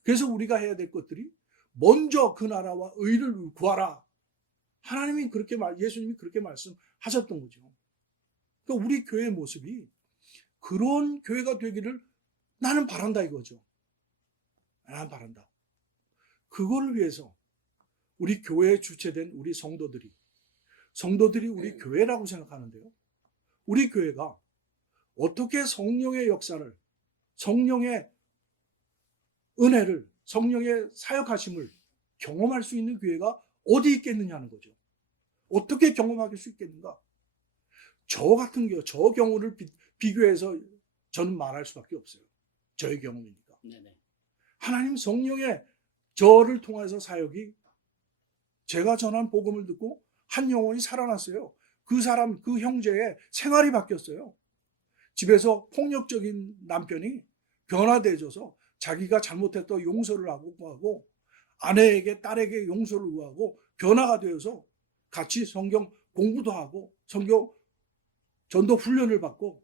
그래서 우리가 해야 될 것들이 먼저 그 나라와 의를 구하라. 하나님이 그렇게 예수님이 그렇게 말씀하셨던 거죠. 그러니까 우리 교회의 모습이 그런 교회가 되기를 나는 바란다 이거죠. 나는 바란다. 그걸 위해서 우리 교회에 주체된 우리 성도들이 우리 교회라고 생각하는데요. 우리 교회가 어떻게 성령의 역사를, 성령의 은혜를, 성령의 사역하심을 경험할 수 있는 교회가 어디 있겠느냐는 거죠. 어떻게 경험할 수 있겠는가? 저 같은 경우, 저 경우를 비교해서 저는 말할 수밖에 없어요. 저의 경험이니까. 네네. 하나님 성령의 저를 통해서 사역이 제가 전한 복음을 듣고 한 영혼이 살아났어요. 그 사람, 그 형제의 생활이 바뀌었어요. 집에서 폭력적인 남편이 변화되어져서 자기가 잘못했던 용서를 하고 아내에게 딸에게 용서를 구하고 변화가 되어서 같이 성경 공부도 하고 성경 전도 훈련을 받고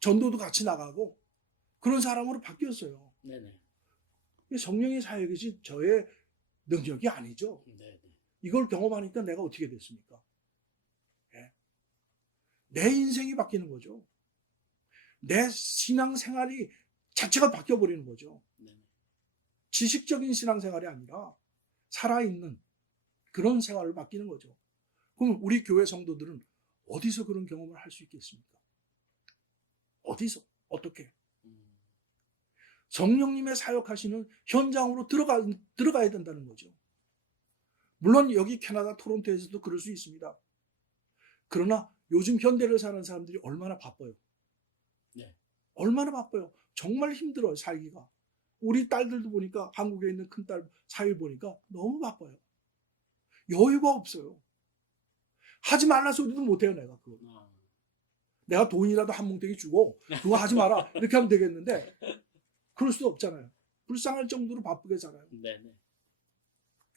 전도도 같이 나가고 그런 사람으로 바뀌었어요. 네네. 성령의 사역이지 저의 능력이 아니죠. 네네. 이걸 경험하니까 내가 어떻게 됐습니까? 내 인생이 바뀌는 거죠. 내 신앙생활이 자체가 바뀌어버리는 거죠. 네네. 지식적인 신앙생활이 아니라 살아있는 그런 생활을 바뀌는 거죠. 그럼 우리 교회 성도들은 어디서 그런 경험을 할 수 있겠습니까? 어디서? 어떻게? 성령님의 사역하시는 현장으로 들어가야 된다는 거죠. 물론 여기 캐나다 토론토에서도 그럴 수 있습니다. 그러나 요즘 현대를 사는 사람들이 얼마나 바빠요. 네. 얼마나 바빠요. 정말 힘들어요, 살기가. 우리 딸들도 보니까 한국에 있는 큰딸 사위 보니까 너무 바빠요. 여유가 없어요. 하지 말라 소리도 못해요, 내가 그거. 내가 돈이라도 한 뭉텅이 주고 그거 하지 마라 이렇게 하면 되겠는데 그럴 수도 없잖아요. 불쌍할 정도로 바쁘게 살아요. 네네.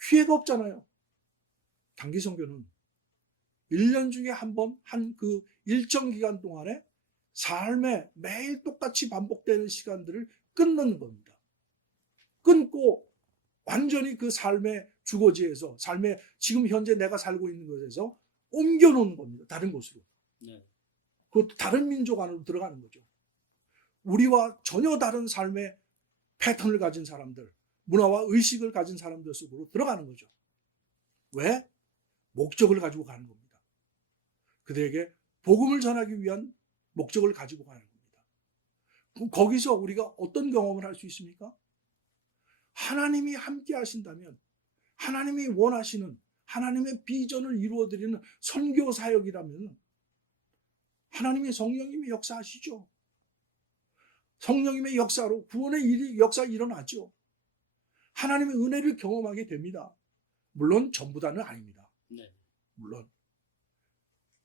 기회가 없잖아요. 단기 선교는 1년 중에 한 번 한 그 일정 기간 동안에 삶에 매일 똑같이 반복되는 시간들을 끊는 겁니다. 끊고 완전히 그 삶의 주거지에서 삶의 지금 현재 내가 살고 있는 곳에서 옮겨놓는 겁니다. 다른 곳으로. 네. 그것도 다른 민족 안으로 들어가는 거죠. 우리와 전혀 다른 삶의 패턴을 가진 사람들, 문화와 의식을 가진 사람들 속으로 들어가는 거죠. 왜? 목적을 가지고 가는 겁니다. 그들에게 복음을 전하기 위한 목적을 가지고 가는 겁니다. 그럼 거기서 우리가 어떤 경험을 할 수 있습니까? 하나님이 함께 하신다면 하나님이 원하시는 하나님의 비전을 이루어드리는 선교 사역이라면 하나님의 성령님이 역사하시죠. 성령님의 역사로 구원의 역사 일어나죠. 하나님의 은혜를 경험하게 됩니다. 물론 전부 다는 아닙니다. 네. 물론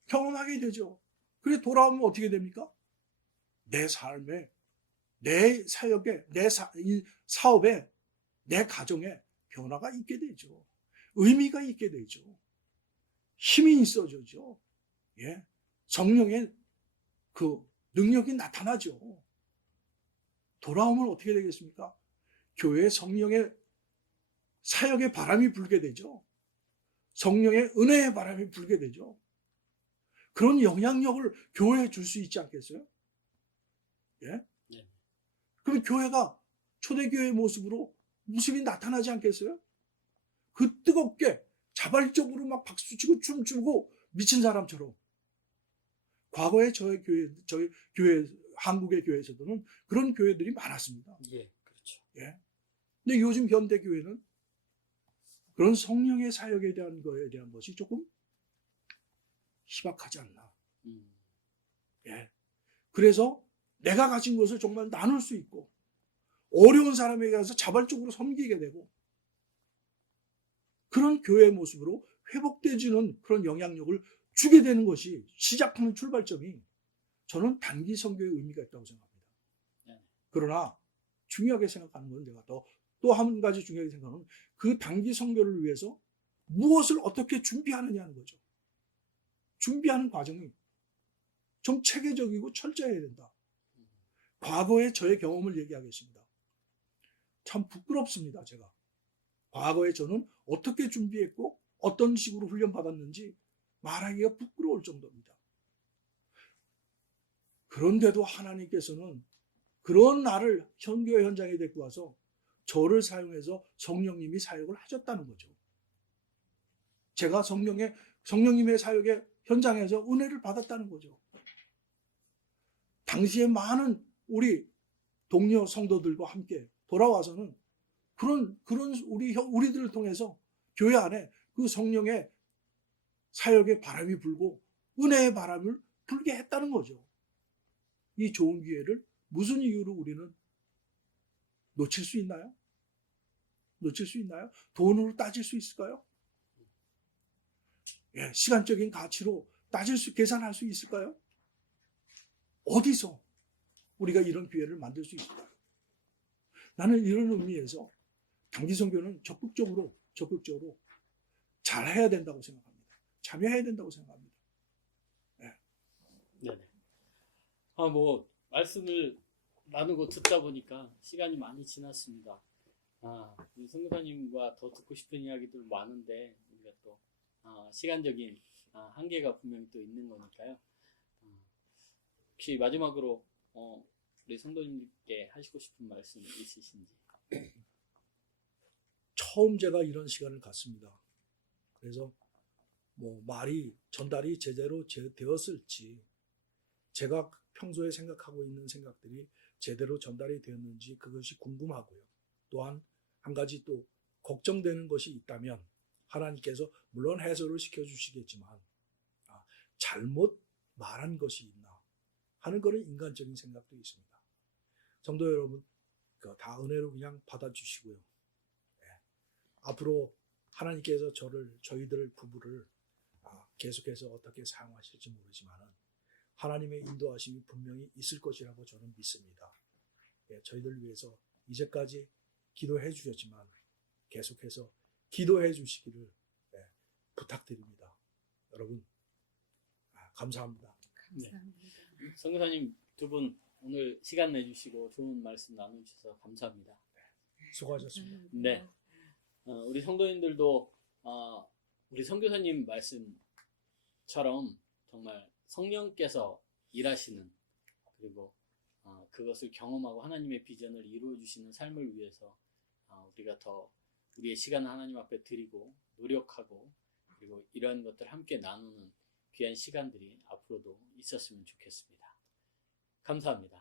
경험하게 되죠. 그래 돌아오면 어떻게 됩니까? 내 삶에, 내 사역에, 내 사업에, 내 가정에 변화가 있게 되죠. 의미가 있게 되죠. 힘이 있어지죠. 예. 성령의 그 능력이 나타나죠. 돌아오면 어떻게 되겠습니까? 교회에 성령의 사역의 바람이 불게 되죠. 성령의 은혜의 바람이 불게 되죠. 그런 영향력을 교회에 줄 수 있지 않겠어요? 예? 네. 그럼 교회가 초대교회의 모습으로 모습이 나타나지 않겠어요? 그 뜨겁게 자발적으로 막 박수치고 춤추고 미친 사람처럼. 과거에 저희 교회, 한국의 교회에서도는 그런 교회들이 많았습니다. 예, 그렇죠. 예. 근데 요즘 현대 교회는 그런 성령의 사역에 대한 거에 대한 것이 조금 희박하지 않나. 예. 그래서 내가 가진 것을 정말 나눌 수 있고, 어려운 사람에게 가서 자발적으로 섬기게 되고, 그런 교회의 모습으로 회복되지는 그런 영향력을 주게 되는 것이 시작하는 출발점이 저는 단기 선교의 의미가 있다고 생각합니다. 네. 그러나 중요하게 생각하는 건 내가 또 한 가지 중요하게 생각하는 그 단기 선교를 위해서 무엇을 어떻게 준비하느냐는 거죠. 준비하는 과정이 좀 체계적이고 철저해야 된다. 과거의 저의 경험을 얘기하겠습니다. 참 부끄럽습니다, 제가. 과거에 저는 어떻게 준비했고 어떤 식으로 훈련받았는지 말하기가 부끄러울 정도입니다. 그런데도 하나님께서는 그런 나를 선교 현장에 데리고 와서 저를 사용해서 성령님이 사역을 하셨다는 거죠. 제가 성령님의 사역의 현장에서 은혜를 받았다는 거죠. 당시에 많은 우리 동료 성도들과 함께 돌아와서는 그런 우리들을 통해서 교회 안에 그 성령의 사역의 바람이 불고 은혜의 바람을 불게 했다는 거죠. 이 좋은 기회를 무슨 이유로 우리는 놓칠 수 있나요? 놓칠 수 있나요? 돈으로 따질 수 있을까요? 예, 시간적인 가치로 계산할 수 있을까요? 어디서 우리가 이런 기회를 만들 수 있을까요? 나는 이런 의미에서 단기 선교는 적극적으로 잘해야 된다고 생각합니다. 참여해야 된다고 생각합니다. 네. 네네. 말씀을 나누고 듣다 보니까 시간이 많이 지났습니다. 우리 선교사님과 더 듣고 싶은 이야기들 많은데 우리가 또 시간적인 한계가 분명히 또 있는 거니까요. 혹시 마지막으로 우리 성도님께 하시고 싶은 말씀 있으신지? 처음 제가 이런 시간을 갖습니다. 그래서 말이 전달이 제대로 되었을지, 제가 평소에 생각하고 있는 생각들이 제대로 전달이 되었는지 그것이 궁금하고요. 또한 한 가지 또 걱정되는 것이 있다면 하나님께서 물론 해설을 시켜주시겠지만 잘못 말한 것이 있나 하는 그런 인간적인 생각도 있습니다. 성도 여러분, 다 은혜로 그냥 받아주시고요. 네. 앞으로 하나님께서 저희들 부부를 계속해서 어떻게 사용하실지 모르지만 하나님의 인도하심이 분명히 있을 것이라고 저는 믿습니다. 예, 저희들 위해서 이제까지 기도해 주셨지만 계속해서 기도해 주시기를 부탁드립니다. 여러분 감사합니다. 감사합니다. 선교사님 두 분 오늘 시간 내주시고 좋은 말씀 나눠주셔서 감사합니다. 수고하셨습니다. 네. 우리 성도님들도 우리 선교사님 말씀처럼 정말 성령께서 일하시는 그리고 그것을 경험하고 하나님의 비전을 이루어 주시는 삶을 위해서 우리가 더 우리의 시간을 하나님 앞에 드리고 노력하고 그리고 이러한 것들 함께 나누는 귀한 시간들이 앞으로도 있었으면 좋겠습니다. 감사합니다.